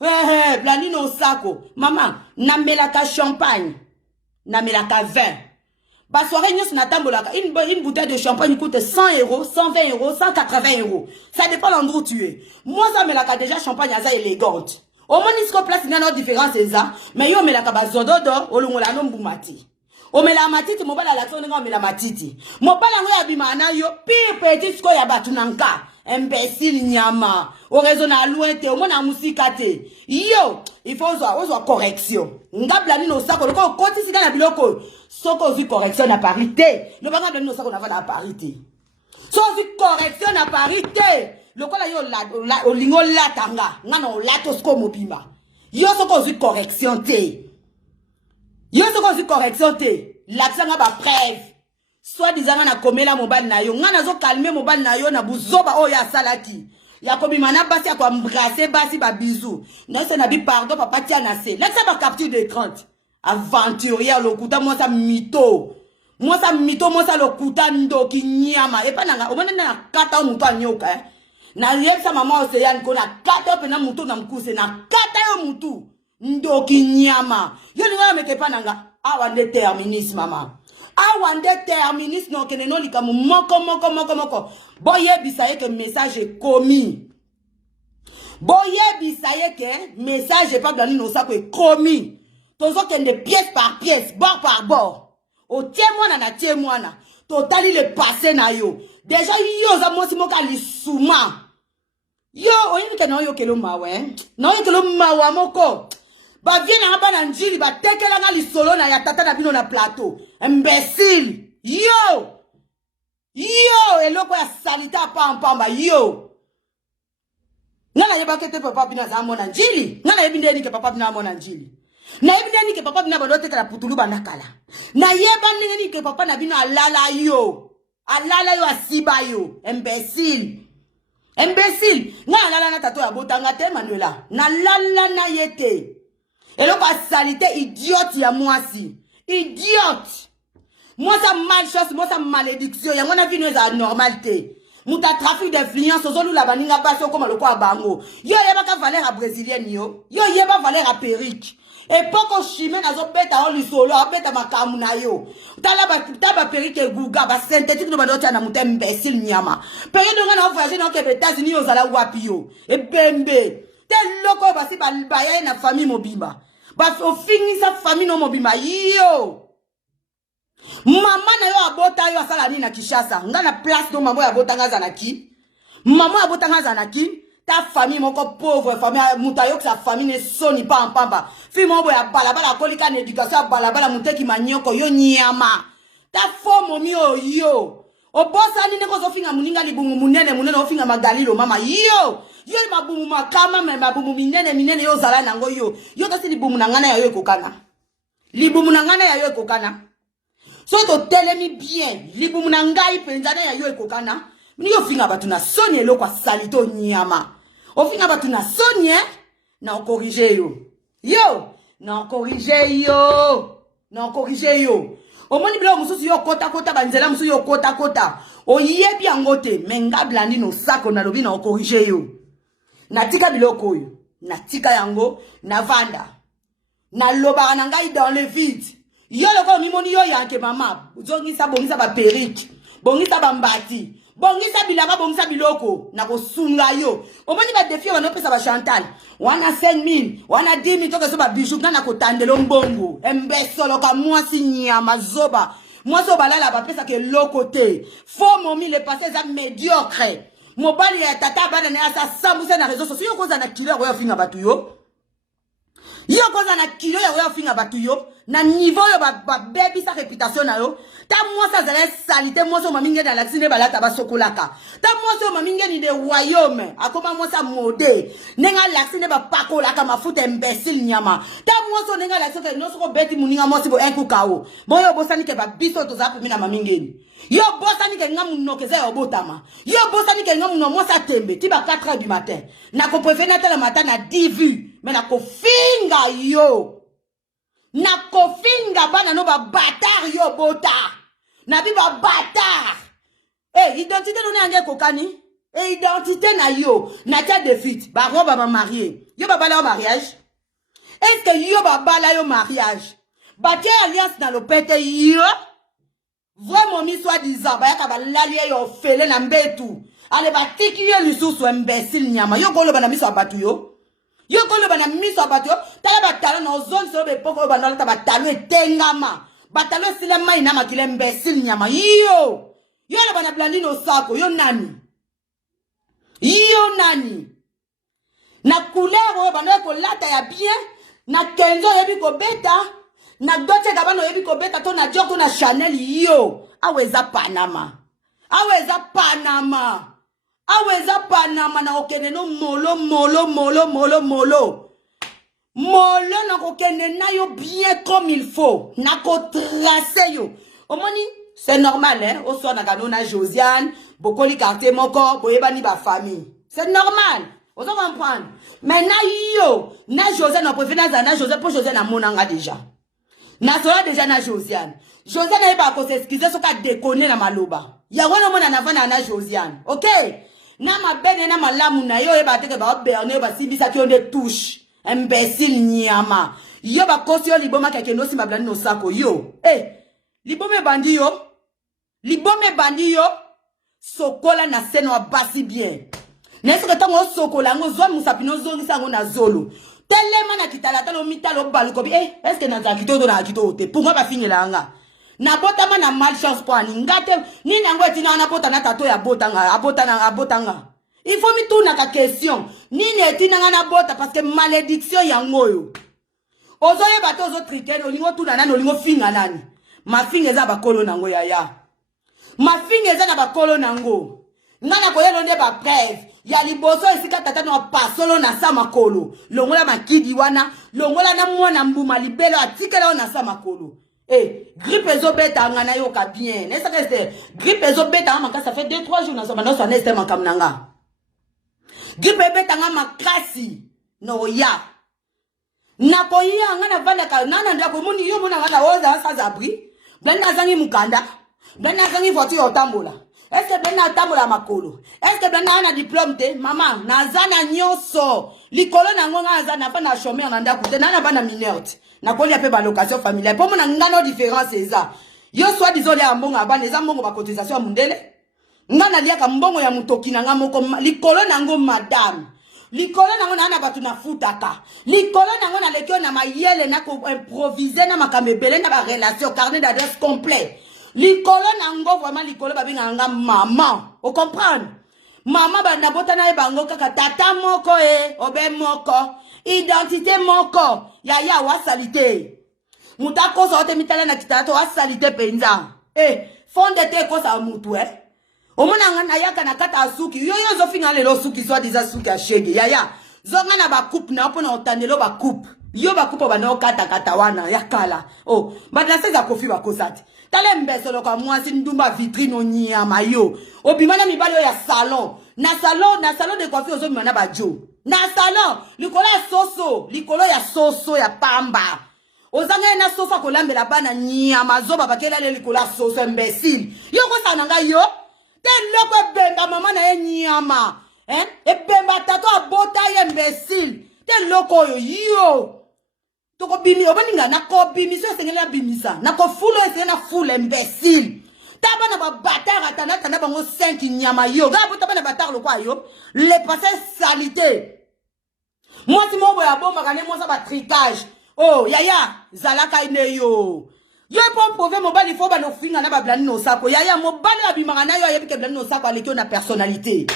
Blani no sako. Maman, namelaka champagne. Namelaka vin. Ba soirée nyos natambolaka. Une bouteille de champagne coûte 100 euros, 120 euros, 180 euros. Ça dépend l'endroit où tu es. Moi, ça melaka déjà champagne à ça élégante. Au moins, nisco place, il y a une différence, c'est ça. Mais yo melaka ba zododo, olungola no mbumati. O mela matiti, mo bala la tone nga mela matiti. Mo bala ngo ya bimana yo, pire petit sko ya batunanka. Imbécile nyama. O raison à loin te, o mona musika te. Yo, il faut ozo correction. Nga blani no sako, loko koti sika na biloko. Soko ozi correction na parité. Le banga blani no sako na va na parité. So ozi correction na parité. Loko la yo la o lingo latanga. Nga no lato sko mobimba. Yo soko ozi correction te. Yo soko ozi correction te. L'accent nga ba preuve. Soit disant na komela mobile na yo nga nazo calmer mobile na yo na buzoba o ya salaki ya komimana basi ya ko embrasser basi ba bisou na se na bi pardon papa tia na se laisse ba capture d'écran aventurier lokuta moi ça mito moi ça lokuta ndoki nyama e pa nanga o mona na kata o muto anyoka na yesa mama Océane ko na kata pe na muto na mkuse na kata yo mutu ndoki nyama yo ni wa meke pa nanga awa déterminisme mama. Awande terminis non kene no likamu moko. Boye bisaye que message est commis. Boye bisaye que message est pas dans no sako est commis. Tozo kende pièce par pièce, bord par bord. O témoin na témoin na. Totali le passé na yo. Déjà yo za mosi moka li souma. Yo oyini ke no yo kelo mawe. No yo kelo mawa moko. Ba viens na ba na njili ba tekela nga li solo na ya tata na bino na plateau. Imbécile. Yo. Eloko ya salita pamba yo. Ngana yeba kete papa bina za mona njili. Ngana yebi ndeni ke papa bina mona njili. Na yebi ndeni ke papa bina ba dote kala putulu banakala. Na yeba ndeni ke papa na bina alala yo. Alala yo asiba yo. Imbécile. Nga alala na tato ya botanga te Manuela. Na lala na yete. Eloko ya salite idiote ya mwasi. Idiote. Moi ça malchance, moi ça malédiction. Y'a mon avis nous a normalité. Mouta trafic d'influence, ozolu la baninga passe comme le quoi bango. Yo yeba ka valeur à brésilienne yo. Yo yeba valeur à perruque. Et poko chimé nazo beta on li solo, beta makamu na yo. Taba perruque guga ba synthétique no badota na muta imbécile nyama. Perruque no na voyager dans les États-Unis aux ala wapi yo. E bembe. Tel loko basi ba baya na famille mobimba. Ba so fini sa famille no mobimba yo. Maman na yo abota yo asala ni na Kishasa. Nga na place do maman abota nga zanaki. Maman abota nga zanaki. Ta famille moko pauvre famille mutayo que sa famille ne soni pas en pamba. Fi mo boya balabala kolika na éducation balabala muteki manyoko yo nyama. Ta fo momi yo. O bossa ni neko zo finga muninga libungu munene ofinga magalilo mama yo Yo ma bumu makama me ma bumu minene yo zala nango yo. Yo kasi li bumu nangana ya yo ekokana. Li bumu nangana ya yo ekokana. So to telemi bien, li bumu nangai penzana ya yo ekokana. Mini yo finga batu na sonye lo kwa salito nyama. O finga batu na sonye na on corrige yo. Yo, na on corrige yo. Na on corrige yo. O moni bila mususu yo kota banzela mususu yo kota. O yebi angote menga blandi no sako na lobi na on corrige yo. Na tika biloko yo. Na tika yango na vanda. Na loba na ngai dans le vide. Yo loko mimoni yo yanke mama. Bongisa ba perike. Bongisa ba mbati. Bongisa bilanga bongisa biloko na kosunga yo. Omoni ba défi wana pesa ba Chantal. Wana 5,000, wana 10,000 toka so ba bijou na kotandelo mbongo. Embesolo ka mwasi nyama zoba. Mwasi obalala ba pesa ke lokote. Faux momi le passé za médiocre. Mobali ya tata bana na sa sambusa na réseaux sociaux ko za na kilo ya finga batu yo. Yo koza na kilo ya finga batu yo. Na niveau yo ba baby sa réputation na yo. Ta mwasa zala salite mwasa maminge na laksine balata ba sokolaka. Ta mwasa maminge ni de royaume. Akoma mwasa mode. Nenga laksine ba pakolaka mafuta imbécile nyama. Ta mwasa nenga laksine no soko beti muninga mwasi bo enku kao. Boyo bosani ke ba biso to za pumina maminge ni. Yo bosani ke ngamu nokeze yo botama. Yo bosani ke ngamu no mwasa tembe. Tiba 4h du matin. Na ko préférer na matin na 10 vues. Mais na ko finga yo. Na kofinga bana no ba batar yo bota. Na bi ba batar. Identité no nge kokani. Identité na yo. Na tia de fit. Ba roba ba marié. Yo ba bala au mariage. Est-ce que yo ba bala yo mariage? Ba tia alliance na lopete yo. Vraiment mi soit disant. Ba yaka ba lalie yo fele na mbetu. Ale ba tiki yo lisusu imbécile nyama. Yo kolo ba na mi so abatu yo. Yo kolo bana miso abatio tala batalo na zone so be poko bana ta batalo etengama batalo sile mai na makile imbécile nyama yo le bana blandi no sako yo nani na couleur o bana ko lata ya bien na kenzo yebi ko beta na doche gabano yebi ko beta to na joko na Chanel yo aweza Panama aweza Panama na okene no molo na kokene na yo bien comme il faut na ko tracer yo omoni c'est normal hein o so na kanona Josiane bokoli quartier moko boyeba ni ba famille c'est normal o so comprendre mais na yo na Josiane na préférence na Josiane pour Josiane na monanga déjà na sola déjà na Josiane na eba ko s'excuser so ka déconner na maloba ya wana mona na vana na Josiane OK. Na mabene na malamu na yo eba teke ba berne ba sibisa ki onde touche imbécile nyama yo ba kosi yo liboma keke no simba blani no sako yo libome bandi yo sokola na seno abasi bien neso ke tango sokola ngo zo musapino zo ngisa ngo na zolo telema na kitala talo mitalo baluko bi est-ce que na za kito na kito te pourquoi ba finela nga na botama na malchance po ani ngate nini yango etina na bota na tato ya botanga abotanga il faut mi tourna ka question nini etina na bota parce que malédiction yango yo ozo ye bato ozo trikene olingo tuna nani olingo finga nani mafinga eza bakolo nango ya mafinga eza na bakolo nango ngana ko yelo nde ba preuve ya liboso esika tata no pasolo na sa makolo longola makidi wana longola na mwana mbuma libelo atikela na sa makolo. Grippe ezobeta ngana yo ka bien. N'est-ce que c'est grippe ezobeta ngama ça fait 2-3 jours na so bana so na estema kamnanga. Grippe ebeta ngama kasi no ya. Na ko ya ngana vanda ka nana ndako muni yo mona ngana oza sa zabri. Bena zangi mukanda. Bena zangi voiture otambola. Est-ce que bena tambola makolo? Est-ce que bena na diplôme te? Maman, nazana nyoso. Likolo na ngonga azana pa na chômeur na ndako te nana bana mineur. Na koli ape ba location familiale pour mona ngano différence eza yo soit disons les ambongo abana eza mbongo ba cotisation ya mundele ngana liaka mbongo ya mutoki na ngamoko likolo nango madame likolo nango na batu na futaka likolo nango na lekio na mayele na ko improviser na makamebele na ba relation carnet d'adresse complet likolo nango vraiment likolo ba binga nga maman o comprendre maman ba na bota na bango kaka tata moko obe moko identité moko ya wa salite mutako so te mitala na kitala to wa salite penza fond de te ko sa mutu Omona nga yaka na kata asuki. Yo zo finga lelo suki soit déjà suki a shege. Yaya. Zonga na ba coupe na opona otandelo ba coupe. Yo ba coupe ba na kata wana yakala. Oh, ba na seza kofi ba kosati. Tale mbeso loka mwasi ndumba vitrine onyama yo. Obimana mibalo ya salon. Na salon de coiffure ozo mimana ba jo. Na salon, likolo ya soso ya pamba. Ozanga na sofa kolambela bana nyama zoba bakela le likolo ya soso imbécile. Yo ko sananga yo. Te loko bemba mama na ye nyama. E bemba tato abota ye imbécile. Te loko yo. Toko bimi obaninga na ko bimi so sengela bimisa. Na ko fulo esena full imbécile. Taba na ba batara tana bango 5 nyama yo. Ga bota bana batara lo kwa yo. Le passé salité. Moi si mo boya bomba kane mo sa ba tricage. Oh yaya zalaka ine yo. Yo pour prouver mo bali fo ba no finga na ba blani no sako. Yaya mo bali abimaka na yo yebi ke blani no sako aleki na personnalité.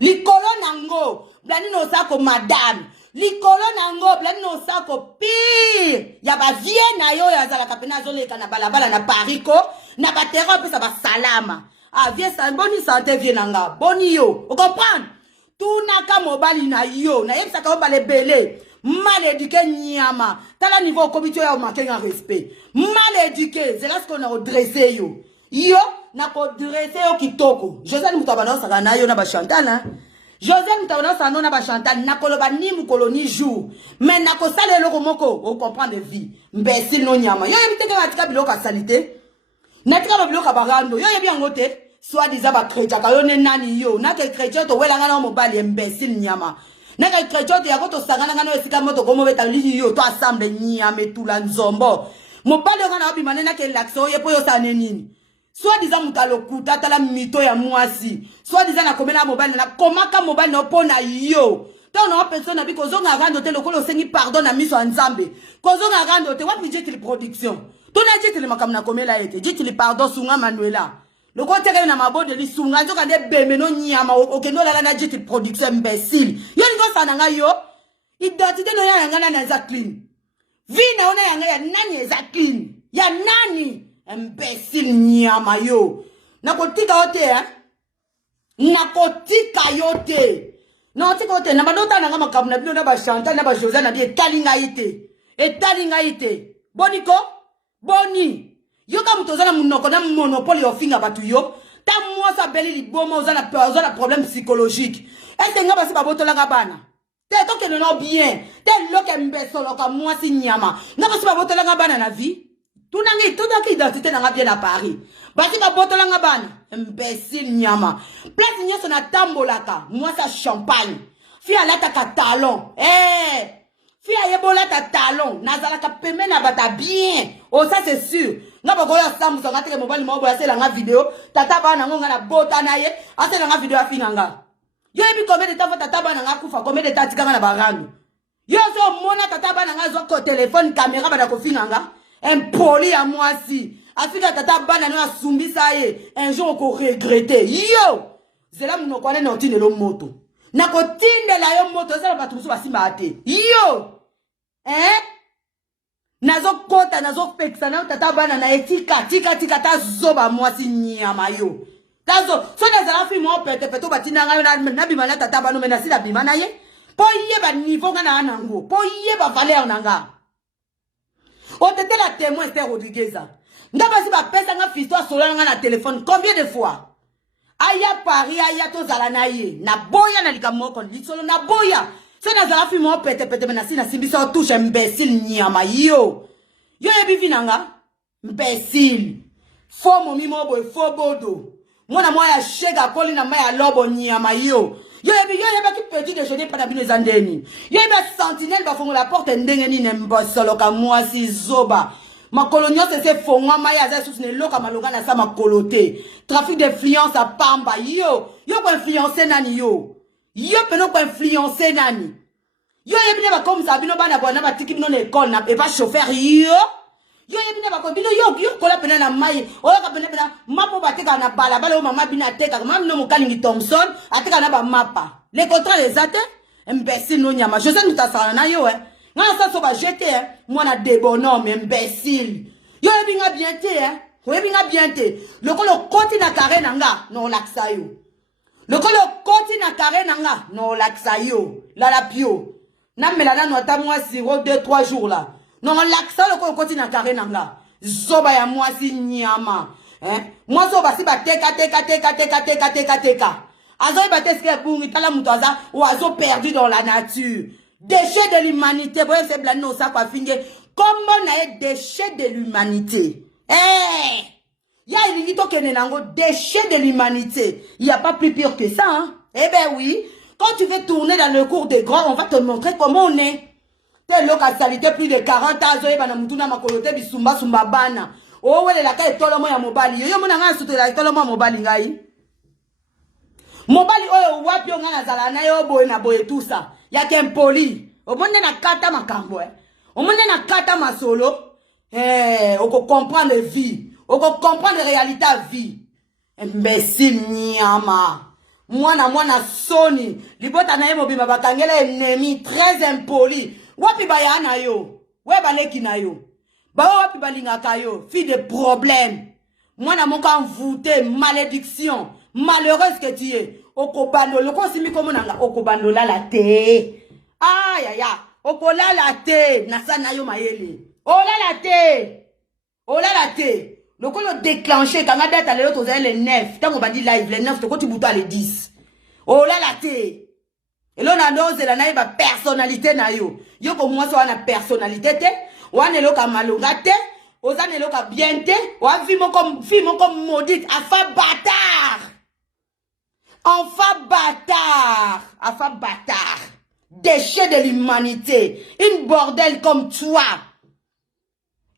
Likolo nango blani no sako madame. Likolo nango blani no sako pire. Ya ba vie na yo ya zalaka pena zoleka na balabala na Pariko na ba terrain pesa ba salama. Ah vie sa boni santé vie nanga. Boni yo. Vous comprenez? Tout naka mobali na yo na yebisa ka obale belé. Mal éduqué nyama. Tala niveau comité ya manquer en respect. Mal éduqué, c'est là ce qu'on a redressé yo. Yo na ko dressé yo kitoko. José Mutabana sa na yo na ba Chantal hein. José Mutabana sa na ba Chantal na koloba ni mu koloni jour. Mais na ko sale loko moko o comprendre vie. Imbécile no nyama. Yo yebite ka batika biloko salité. Na tika biloko barando. Yo yebi ngote. Soit disant ba chrétien ka yo ne nani yo. Na ke chrétien to wela ngana mobali imbécile nyama. Naka chrétien ya koto sangana ngana esika moto komo beta lili yo to assemble nyame tula nzombo. Mobali ngana obi manena ke l'action ye po yo sane nini. Soit disant mutalo kuta tala mito ya mwasi. Soit disant na komena mobali na komaka mobali no pona yo. Tant on personne na biko zonga rando te lokolo sengi pardon na miso nzambe. Ko zonga rando te wapi jeti production. Tona jeti le makamna komela ete. Jeti le pardon sunga Manuela. Le côté na mabode li sunga nzoka de bemeno nyama okendo la na jeti production imbécile. Yo ngo sananga yo. Identité no ya ngana na za clean. Vina ona yanga ya nani za clean. Ya nani imbécile nyama yo. Nakotika yote Nakotika yote. Non tika yote na badota na ngama kabuna bino na ba Chantal na ba José na bi etalinga ite. Etalinga ite. Boniko? Boni. Yo ka mutozana munoko na monopole yo finga batu yo. Ta mwasa beli li bomo ozana problème psychologique. Est-ce nga basi babotola ka bana? Te to ke no bien. Te loke mbeso loka mwasi nyama. Nga basi babotola ka bana na vie. Tunangi identité na bien à Paris. Basi babotola ka bana. Imbécile nyama. Place nyoso na tambolaka. Mwasa champagne. Fi alata ka talon. Fi ayebola ta talon. Nazala ka peme na bata bien. Oh ça c'est sûr. Nga ba goya samu sanga teke mobile mo boya sela nga vidéo tata bana ngo ngana bota na ye asela nga vidéo afinganga yo ebi combien de temps tata bana nga kufa combien de temps tikanga na barando yo so mona tata bana nga zo ko téléphone caméra bana ko finganga impoli à moi si afika tata bana no asumbisa ye un jour ko regretter yo zela muno kwa na otine lo moto na ko tindela yo moto zela batusu basimba ate yo nazo kota nazo peksa na tata bana na etika tika ta zoba mwasi nyama yo tazo so na zala fi mo pete batina na bimana tata bana mena sila bimana ye po ye ba niveau ngana anango po ye ba valeur nanga o tete la témoin Esther Rodriguez ngaba si ba pesa nga fisto solo nga na téléphone combien de fois aya Paris aya to zala na ye na boya na likamoko lisolo na boya. C'est na zala fi mo pete mena si na simbisa touche imbécile nyama yo. Yo yebi vinanga imbécile. Fo momi mo boy fo bodo. Mona moya shega koli na maya lobo nyama yo. Yo yebi ki petit déjeuner para bino zandeni. Yo yebi sentinelle ba fongo la porte ndenge ni nembosolo ka mwasi zoba. Makolonio c'est fongwa maya za sous ne loka malonga na sa makolote. Trafic d'influence à pamba yo. Yo ko influencer nani yo. Yo peno ko influencer nani. Yo yebine ba comme ça bino bana bana ba tiki bino na école na et pas chauffeur yo. Yo yebine ba ko bino yo kola pena na mai. O ka pena mapo ba teka na bala o mama bina teka mam no mokalingi Thompson ateka na ba mapa. Les contrats les attends imbécile no nyama. Je sais nous ta sala na yo Nga sa so ba jeter moi na débonhomme imbécile. Yo yebinga bien te Oui, bien te. Le côté na carré nanga, non laksa yo. Le côté na carré nanga, non laksa yo. La pio. Na melana no ta moi 0 2 3 jours là. Non laksa le côté na carré nanga. Zoba ya moi si nyama. Hein? Moi zoba si ba teka. Azo ba teske pour itala mutaza ou azo perdu dans la nature. Déchets de l'humanité. Boye c'est blano ça quoi finge. Comment na déchets de l'humanité? Eh! Il y a une idée qui déchets de l'humanité. Il n'y a pas plus pire que ça, hein? Eh ben oui. Quand tu veux tourner dans le cours des grands, on va te montrer comment on est. Telle localité, plus de 40 ans, zoé bana mutuna makolote bisumba sumba bana. Oh, ouais, la kaye tolo mo ya mobali. Yo mona nga soute la tolo mo mobali ngai. Mobali oyo wapi nga na zala na yo boye na boye tout ça. Ya kempoli. Omonde na kata makambo, eh. Omonde na kata masolo. Eh, on peut comprendre la vie. On peut comprendre la réalité à vie. Imbécile nyama. Moi na Sony. Libota na yemo bima bakangela ennemi très impoli. Wapi baya na yo. We baleki na yo. Ba wapi balingaka yo. Fille de problème. Moi na monka envoûté, malédiction. Malheureuse que tu es. Okobando loko simi komo nanga okobando la te. Aïe aïe aïe. Okola la te. Nasa na yo mayele. Oh là la té. Le coup le déclenché quand on a date à l'autre les 9. Tant qu'on va dire live les 9 tu continue bouton les 10. Oh là la té. Et là on a dose la naïba personnalité na yo. Yo comme moi soit na personnalité té. Ou an elo ka malonga té. Ou an elo ka bien té. Ou an fille comme maudite. Afa bâtard. Afa bâtard. Déchet de l'humanité. Une bordel comme toi.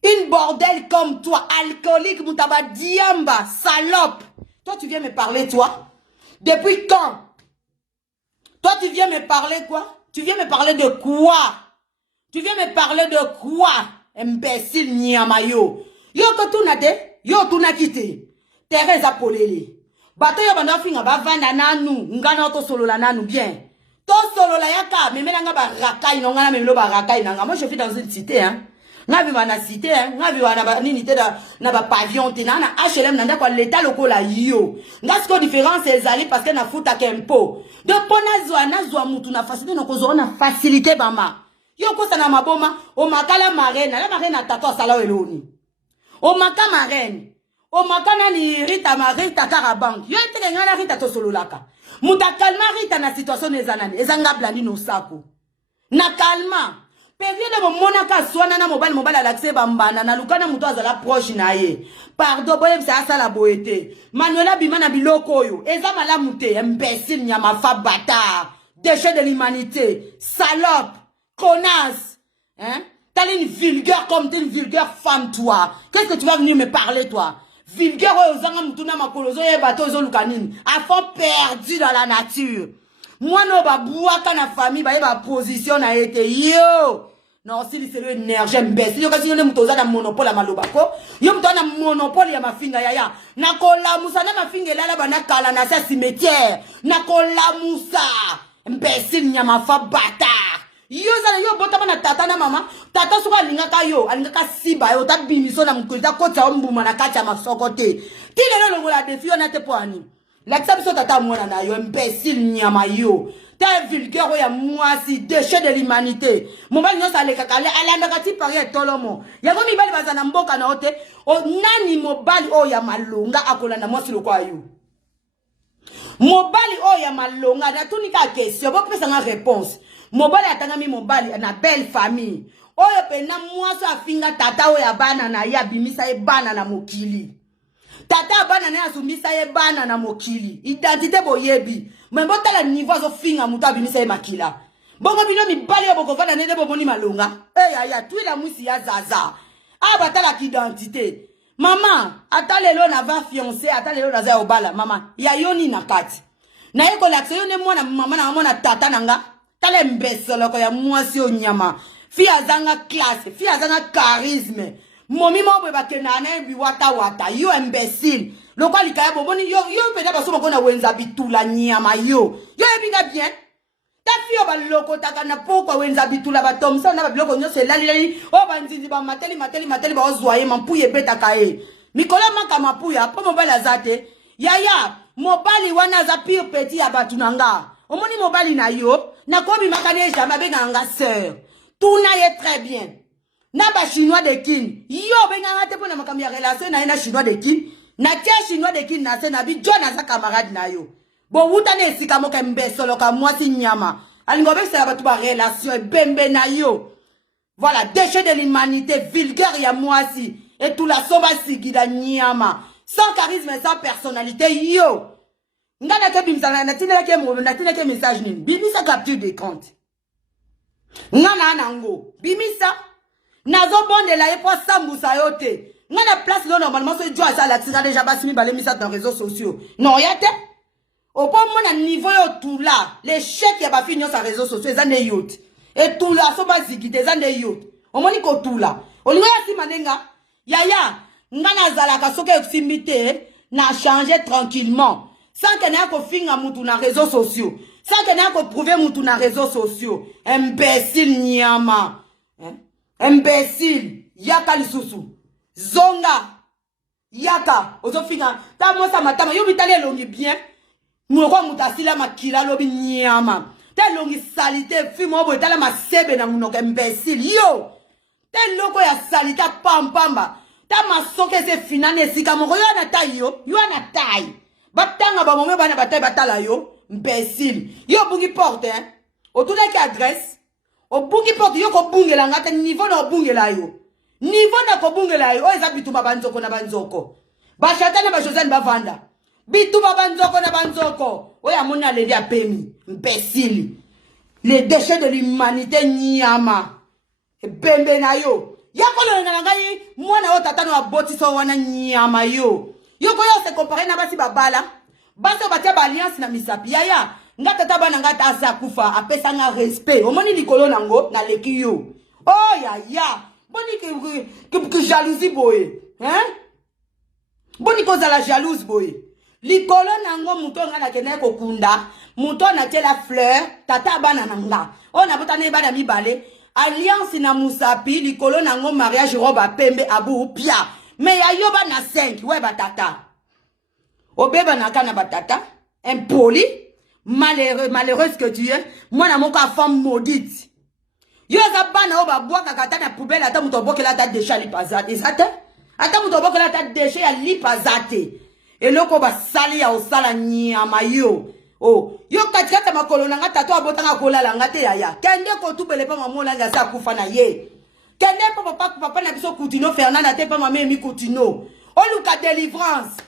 Une bordel comme toi, alcoolique, moutaba diamba, salope. Toi, tu viens me parler, toi? Depuis quand? Toi, tu viens me parler quoi? Tu viens me parler de quoi? Tu viens me parler de quoi? Imbécile nyamayo. Yo que tu n'as te? Yo tu n'as quitté. Teresa Polele. Bato yo banda finga ba vanda nanu. Ngana to solo la nanu bien. To solo la yaka. Mais nga ba rakai no ngana memelo ba rakai nanga. Moi je vis dans une cité hein. Nga viva na cité hein, nga viva na ba nini te na ba pavillon te na HLM nanda kwa l'état lokola yo. Nga siko différence ezali parce que na futa kempo. Donc pona zwa mutu na facilité na kozo na facilité bama. Yo ko sana maboma o makala marraine, la marraine atato sala eloni. O maka marraine. O makana ni Rita Marita Karabank. Yo ete ngana Rita to sololaka. Muta kalma Rita na situation ezanani. Ezanga blandi no sako. Na kalma. Période de monaka swana na mobile alaxe bambana na lukana muto azala proche na ye. Pardon boye ça ça la boété. Manuela bimana biloko yo. Eza mala muté imbécile nyama fa bâtard. Déchet de l'humanité, salope, connasse. Hein? T'as une vulgaire comme t'es une vulgaire femme toi. Qu'est-ce que tu vas venir me parler toi? Vulgaire ozanga mutuna makolozo ye bato zo lukanini. A fond perdu dans la nature. Moi non ba bouaka na famille ba yeba position na été yo. Non si c'est l'énergie imbécile yo kasi yo ne mutoza na monopole ya malobako. Yo mutoza na monopole ya mafinga yaya. Na kola musa na mafinga lala bana kala na sa cimetière. Na kola musa imbécile nyama fa bâtard. Yo zala yo bota bana tata na mama. Tata suka alingaka yo, alingaka siba yo ta bimiso na mkulita kota mbuma na kati ya masoko te. Tile lo ngola defi yo na te poani. L'exception tata mwana na yo imbécile nyama yo. T'es vulgaire ya mwasi déchet de l'humanité. Mobali nyonso alekaka alanda ti pari etolomo. Yango mibali bazana mboka na ote. O nani mobali o ya malonga akolanda mwasi lokwa yo. Mobali o ya malonga na tunika question bo pesa nga réponse. Mobali atangami mobali na belle famille. Oyo pena mwasi afinga tata o ya bana na ya bimisa e bana na mokili. Tata bana na asumisa ye bana na mokili. Identité boyebi. Mais bon tala niveau zo finga muta bimisa ye makila. Bongo bino mi bali ya boko vana nede boboni malonga. Eh ya tu la musi ya zaza. Aba tala ki identité. Maman, atalelo na va fiancé, atalelo na za obala mama. Ya yoni na kati. Na yeko lakse yo ne mwana mama na mwana tata nanga. Tala mbesolo ko ya mwasi o nyama. Fi azanga classe, fi azanga charisme. Momi mo ba kenana bi wata yo imbécile lokwa likaya boboni yo peda baso mokona wenza bitula nyama yo ebinga bien ta fio ba loko takana pokwa wenza bitula ba tomsa na ba biloko nyose lali o banzinzi ba mateli ba ozwaye mampuye beta kae Mikolo maka mapuya, po mobali azate. Yaya, mobali wana za pire petit ya batunanga. Omoni mobali na yo, na kobi makane jamais nga sœur. Tout na très bien. Na ba chinois de kin. Yo benga ngate po na makambi ya relation na chinois de kin. Na tia chinois de kin na se na bi John na sa camarade na yo. Bo wuta ne sika mo kembesolo ka mwasi nyama. Alingo be sa ba relation bembe na yo. Voilà, déchet de l'humanité, vulgaire ya mwasi. Et tout la somba sigida nyama. Sans charisme et sans personnalité, yo. Ngana ke bimsana na tina ke message ni. Bimisa capture de compte. Ngana anango. Bimisa. Nazo bonde la epo sambusa yote. Ngana place là normalement ce joie ça la tira déjà basimi balemisa dans les réseaux sociaux. Non yate. Au point mon niveau yo tout là, les chèques ya ba finir sur les réseaux sociaux ezande yote. Et tout là so ba zigite ezande yote. O moni ko tout là. O liwa si manenga. Yaya, ngana zalaka soke eximité na changer tranquillement. Sans que n'a ko finga mutu na réseaux sociaux. Sans que n'a ko prouver mutu na réseaux sociaux. Imbécile nyama. Hein? Imbécile. Yaka lisusu. Zonga. Yaka. Ozo finga. Ta mo sa matama. Yo bitale longi bien. Mwoko mutasila makila lobi nyama. Ta longi salite. Fimo bo itala masebe na munoko imbécile. Yo. Te loko ya salita pampamba. Ta masoke se finane sika moko yo na tai yo. Yo na tai. Batanga ba mome bana batai batala yo. Imbécile. Yo bungi porte hein. Otuna ki adresse. O bungi porte yo ko bungela ngata niveau na bungela yo. Niveau na ko bungela yo. O eza bituma banzoko na banzoko. Ba chatana ba Josiane bavanda. Bituma banzoko na banzoko. O ya mona levi a pemi. Imbécile. Les déchets de l'humanité nyama. Bembe na yo. Yakolo na ngai mwana o tata no abotiso wana nyama yo. Yo ko yo se comparer na basi babala. Baso batia ba alliance na misapi yaya. Nga tata bana nga ta asa kufa apesa nga respect. Omoni likolo nango na leki yo. Oh yaya. Boni que jalousie boye. Hein? Boni ko za la jalouse boye. Likolo nango muto nga na kene ko kunda. Muto na tela fleur tata bana nanga. O na botane bana mibale. Alliance na musapi likolo nango mariage roba pembe abu pia. Mais ya yoba na 5 ouais batata. Obeba na kana batata, impoli, malheureuse que tu es. Moi na moka femme maudite. Yo za bana oba boaka kata na poubelle ata muto bokela ta déchet li pazate. Ezate? Ata muto bokela ta déchet ya li pazate. Et loko ba sali ya osala nyama yo. Oh, yo katikata makolo na ngata to abotanga kolala ngate yaya. Kende ko tubele pa mamola nga sa kufa na ye. Kende papa na biso Coutinho Fernanda te pa mame mi Coutinho. Oluka délivrance.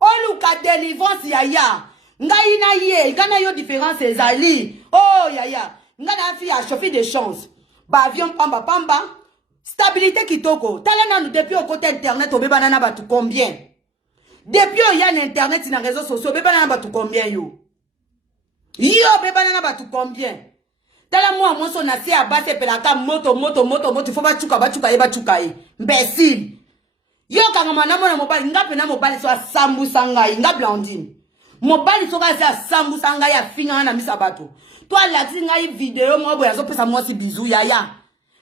Oluka délivrance yaya. Ngai na ye, kana yo différence ezali. Oh yaya. Ngana fi a chauffer des chances. Ba avion pamba pamba. Stabilité kitoko. Talena nous depuis au côté internet obeba na batu combien? Depuis il y a internet na réseaux sociaux obeba na batu combien yo? Yo beba na batu combien? Tala moi son na se abase pelaka moto faut ba chuka e. Imbécile. Yo kanga mana mona mobali ngape na mobali so sambu sangai nga Blandine. Mobali so ka sa sambu sangai ya finga na misabato. Toi la ngai vidéo mo boya so pesa moi si bisou yaya.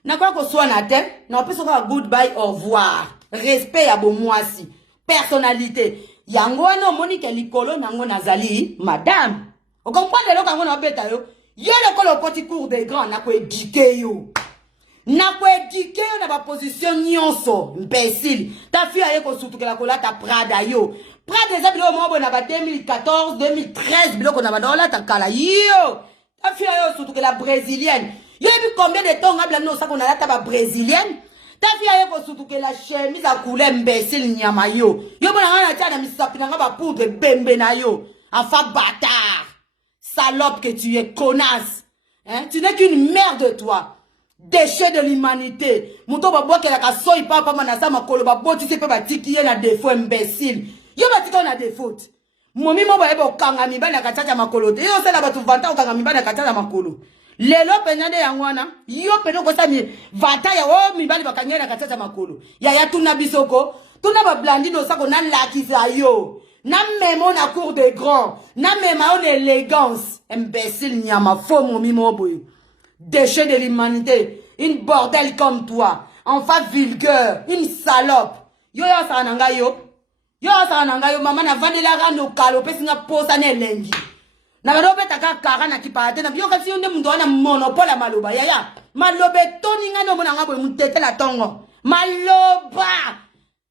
Na kwa ko so na te, na pesa ko goodbye au revoir. Respect ya bo mwasi. Personnalité. Yango wana Monique likolo nango nazali madame. O comprendre lo kango na beta yo. Yo le kolo petit cours des grands na ko éduquer yo. Na ko éduquer yo na ba position nyonso, imbécile. Ta fille aye ko sutukela ko la ta Prada yo. Prada eza bilo mo bona ba 2014, 2013 bilo ko na ba dola ta kala yo. Ta fille aye sutukela brésilienne. Yo ebi combien de temps ngabla no sa ko na la ta ba brésilienne? Ta fille aye ko sutukela chemise à couleur imbécile nyama yo. Yo bona ngana tia na misapi na ba poudre bembe na yo. Enfin bâtard. Salope que tu es, connasse. Hein? Tu n'es qu'une merde de toi. Déchet de l'humanité. Mouto babo ke la kasoi papa manasa makolo babo tu sais pas batiki na défaut imbécile. Yo batiki na défaut. Momi mo ba ebo kanga mi bana katacha makolo. Yo se la batu vanta kanga mi bana katacha makolo. Lelo penade yangwana. Yo peno ko sa mi vanta ya o mi bali bakanyera katacha makolo. Ya tuna bisoko. Tuna ba blandi no sako na lakisa yo. Na memo na cour des grands. Na memo en élégance. Imbécile nyama faux mon mimo boy. Déchet de l'humanité. Une bordel comme toi. Enfin vulgaire. Une salope. Yo ya sa na ngai yo. Yo sa na ngai yo mama na vanela ga no kalo pesi nga posa ne lengi. Na ba robeta ka kaka na kipate na yo ka si onde mundo na monopole maloba ya. Malobe toni nga no mona nga bo mutete la tongo. Maloba.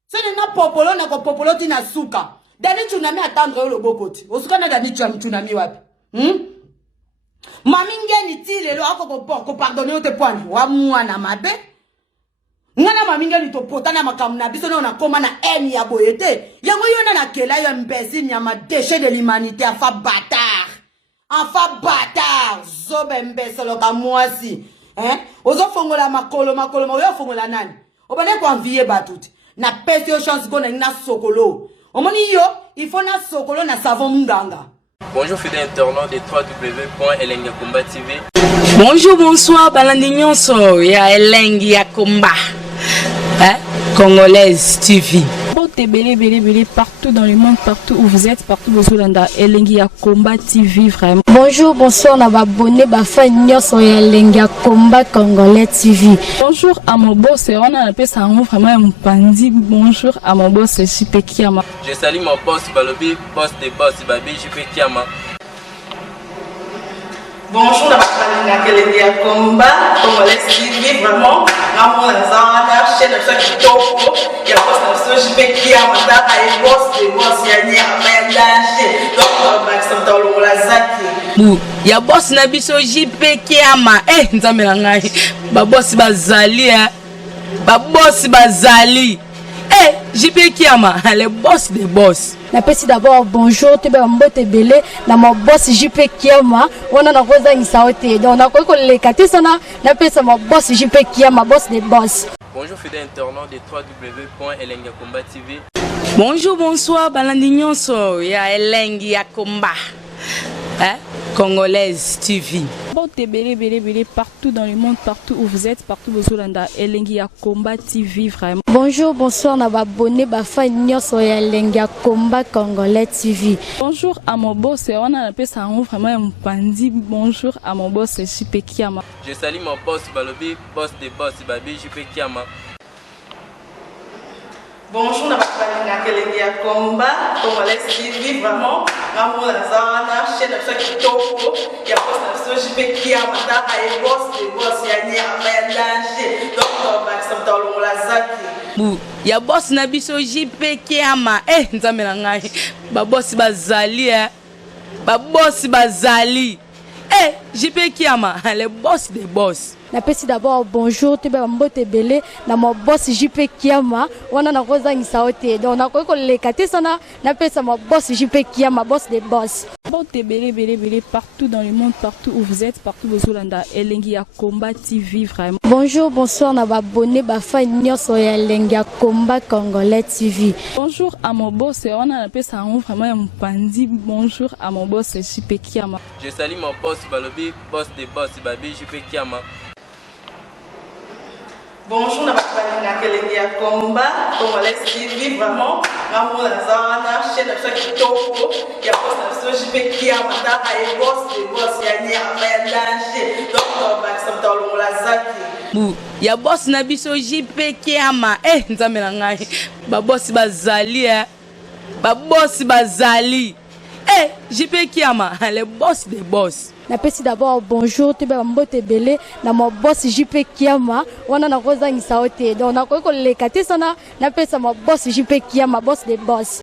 C'est na popolo na ko popolo tina suka. Dani tsunami attendre le bokoti. Osuka na dani tsunami wapi? Mami ngeni ti lelo ako ko pardonner o te poani. Wa mwana mabe. Ngana mami ngeni to potana makamu na biso na koma na eni ya boyete. Yango yona na kela yo imbécile nyama déchet de l'humanité afa bâtard. Afa bâtard. Zobe mbeselo ka mwasi. Ozo fongola makolo oyo fongola nani? Obane ko envier batuti. Na pesi yo chance go na sokolo. Omoni yo, il faut na sokolo na savon munganga. Bonjour fidèles internautes de www.elengiakomba TV. Bonjour, bonsoir, balandinyon so ya Elengia Komba. Congolaise TV. Belé partout dans le monde, partout où vous êtes, partout où vous êtes, Elengia Komba TV vraiment. Bonjour, bonsoir, on va abonné Bafagnon sur Elengia Komba Congolais TV. Bonjour à mon boss, on a appelé ça vraiment un pandi. Bonjour à mon boss, JP Kiama. Je salue mon boss Balobi, boss des boss Babi, JP Kiama. Bonjour, on va Elengia Komba Congolais TV vraiment. Ramon Lazana, chaîne de chaque topo, il y a boss de JP Kiama, il boss des boss, il y a un danger. Donc, on va s'entendre la zaki. Ya boss na biso JP Kiama. Nzambe na ngai. Ba boss bazali Ba boss bazali. JP Kiama, le boss des boss. Napesi d'abord bonjour, te ba mbote belé na mo boss JP Kiama, wana na koza ngisaote. Donc na ko le katesana, napesa mo boss JP Kiama, boss des boss. Bonjour fidèles internautes de www.elengiakomba TV. Bonjour, bonsoir, balandinyon so ya Elengia Komba. Congolaise TV. Belé partout dans le monde, partout où vous êtes, partout où vous êtes, Elengia Komba TV vraiment. Bonjour, bonsoir, on va abonné Bafagnon sur Elengia Komba Congolais TV. Bonjour à mon boss, on a appelé ça vraiment un pandi. Bonjour à mon boss, JP Kiama. Je salue mon boss Balobi, boss des boss Babi, JP Kiama. Bonjour, on va Elengia Komba Congolais TV vraiment. Ramon Lazana, chaîne de chaque topo, il y a boss de JP Kiama, il boss des boss, il y a un danger. Donc, on va s'entendre la zaki. Ya boss na biso JP Kiama. Nzambe na ngai. Ba boss bazali Ba boss bazali. JP Kiama, le boss des boss. Napesi d'abord bonjour, te ba mbote belé na mo boss JP Kiama, wana na koza ngisaote. Donc na ko le katesana, napesa mo boss JP Kiama, boss des boss. Belé partout dans le monde, partout où vous êtes, partout où vous êtes, Elengia Komba TV vraiment. Bonjour, bonsoir, on va abonné Bafagnon sur Elengia Komba Congolais TV. Bonjour à mon boss, on a appelé ça vraiment un pandi. Bonjour à mon boss, JP Kiama. Je salue mon boss Balobi, boss des boss Babi, JP Kiama. Bonjour, on va Elengia Komba Congolais TV vraiment. Ramon Lazana, chaîne de chaque topo, il y a boss de JP Kiama, il boss des boss, il y a un danger. Donc, on va s'entendre la zaki. Ya boss na biso JP Kiama. Nzambe na ngai. Ba boss bazali Ba boss bazali. JP Kiama, le boss des boss. Napesi d'abord bonjour, te ba mbote belé na mo boss JP Kiama, wana na koza ngisaote. Donc na ko le katesana, napesa mo boss JP Kiama, boss des boss.